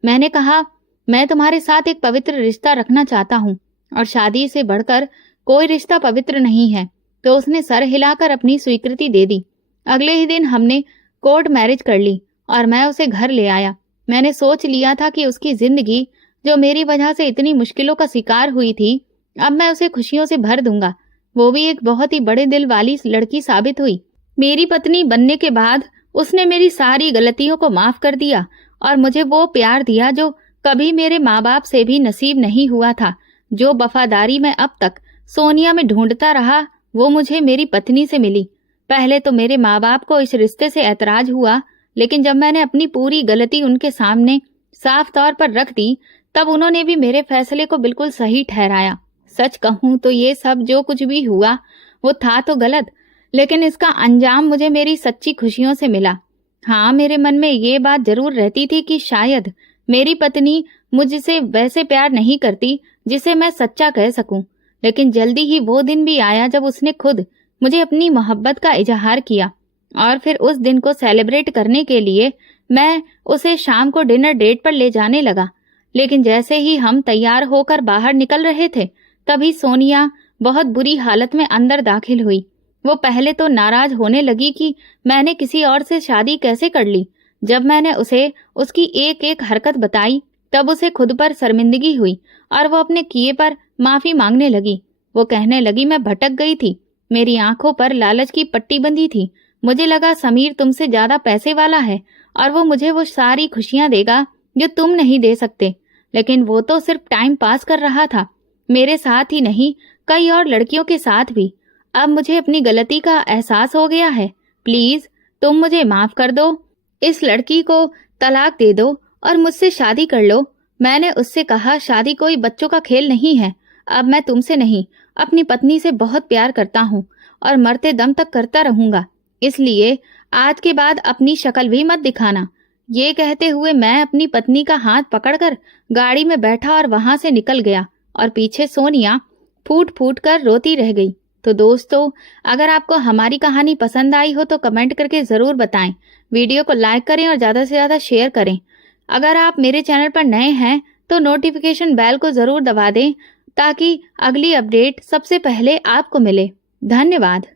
मैंने कहा, मैं तुम्हारे साथ एक पवित्र रिश्ता रखना चाहता हूँ और शादी से बढ़कर कोई रिश्ता पवित्र नहीं है। तो उसने सर हिलाकर अपनी स्वीकृति दे दी। अगले ही दिन हमने कोर्ट मैरिज कर ली और मैं उसे घर ले आया। मैंने सोच लिया था कि उसकी जिंदगी जो मेरी वजह से इतनी मुश्किलों का शिकार हुई थी, अब मैं उसे खुशियों से भर दूंगा। वो भी एक बहुत ही बड़े दिल वाली लड़की साबित हुई। मेरी पत्नी बनने के बाद उसने मेरी सारी गलतियों को माफ कर दिया और मुझे वो प्यार दिया जो कभी मेरे माँ बाप से भी नसीब नहीं हुआ था। जो वफादारी मैं अब तक सोनिया में ढूंढता रहा, वो मुझे मेरी पत्नी से मिली। पहले तो मेरे माँ बाप को इस रिश्ते से ऐतराज हुआ, लेकिन जब मैंने अपनी पूरी गलती उनके सामने साफ तौर पर रख दी, तब उन्होंने भी मेरे फैसले को बिल्कुल सही ठहराया। सच कहूं तो ये सब जो कुछ भी हुआ वो था तो गलत, लेकिन इसका अंजाम मुझे मेरी सच्ची खुशियों से मिला। हाँ, मेरे मन में ये बात जरूर रहती थी कि शायद मेरी पत्नी मुझसे वैसे प्यार नहीं करती जिसे मैं सच्चा कह सकूं, लेकिन जल्दी ही वो दिन भी आया जब उसने खुद मुझे अपनी मोहब्बत का इजहार किया। और फिर उस दिन को सेलिब्रेट करने के लिए मैं उसे शाम को डिनर डेट पर ले जाने लगा। लेकिन जैसे ही हम तैयार होकर बाहर निकल रहे थे, तभी सोनिया बहुत बुरी हालत में अंदर दाखिल हुई। वो पहले तो नाराज होने लगी कि मैंने किसी और से शादी कैसे कर ली। जब मैंने उसे उसकी एक एक हरकत बताई, तब उसे खुद पर शर्मिंदगी हुई और वो अपने किए पर माफी मांगने लगी। वो कहने लगी, मैं भटक गई थी, मेरी आंखों पर लालच की पट्टी बंधी थी। मुझे लगा समीर तुमसे ज्यादा पैसे वाला है और वो मुझे वो सारी खुशियां देगा जो तुम नहीं दे सकते, लेकिन वो तो सिर्फ टाइम पास कर रहा था, मेरे साथ ही नहीं कई और लड़कियों के साथ भी। अब मुझे अपनी गलती का एहसास हो गया है। प्लीज तुम मुझे माफ कर दो, इस लड़की को तलाक दे दो और मुझसे शादी कर लो। मैंने उससे कहा, शादी कोई बच्चों का खेल नहीं है। अब मैं तुमसे नहीं, अपनी पत्नी से बहुत प्यार करता हूँ और मरते दम तक करता रहूंगा, इसलिए आज के बाद अपनी शक्ल भी मत दिखाना। ये कहते हुए मैं अपनी पत्नी का हाथ पकड़कर गाड़ी में बैठा और वहां से निकल गया और पीछे सोनिया फूट फूट कर रोती रह गई। तो दोस्तों, अगर आपको हमारी कहानी पसंद आई हो तो कमेंट करके ज़रूर बताएं। वीडियो को लाइक करें और ज़्यादा से ज़्यादा शेयर करें। अगर आप मेरे चैनल पर नए हैं तो नोटिफिकेशन बेल को ज़रूर दबा दें ताकि अगली अपडेट सबसे पहले आपको मिले। धन्यवाद।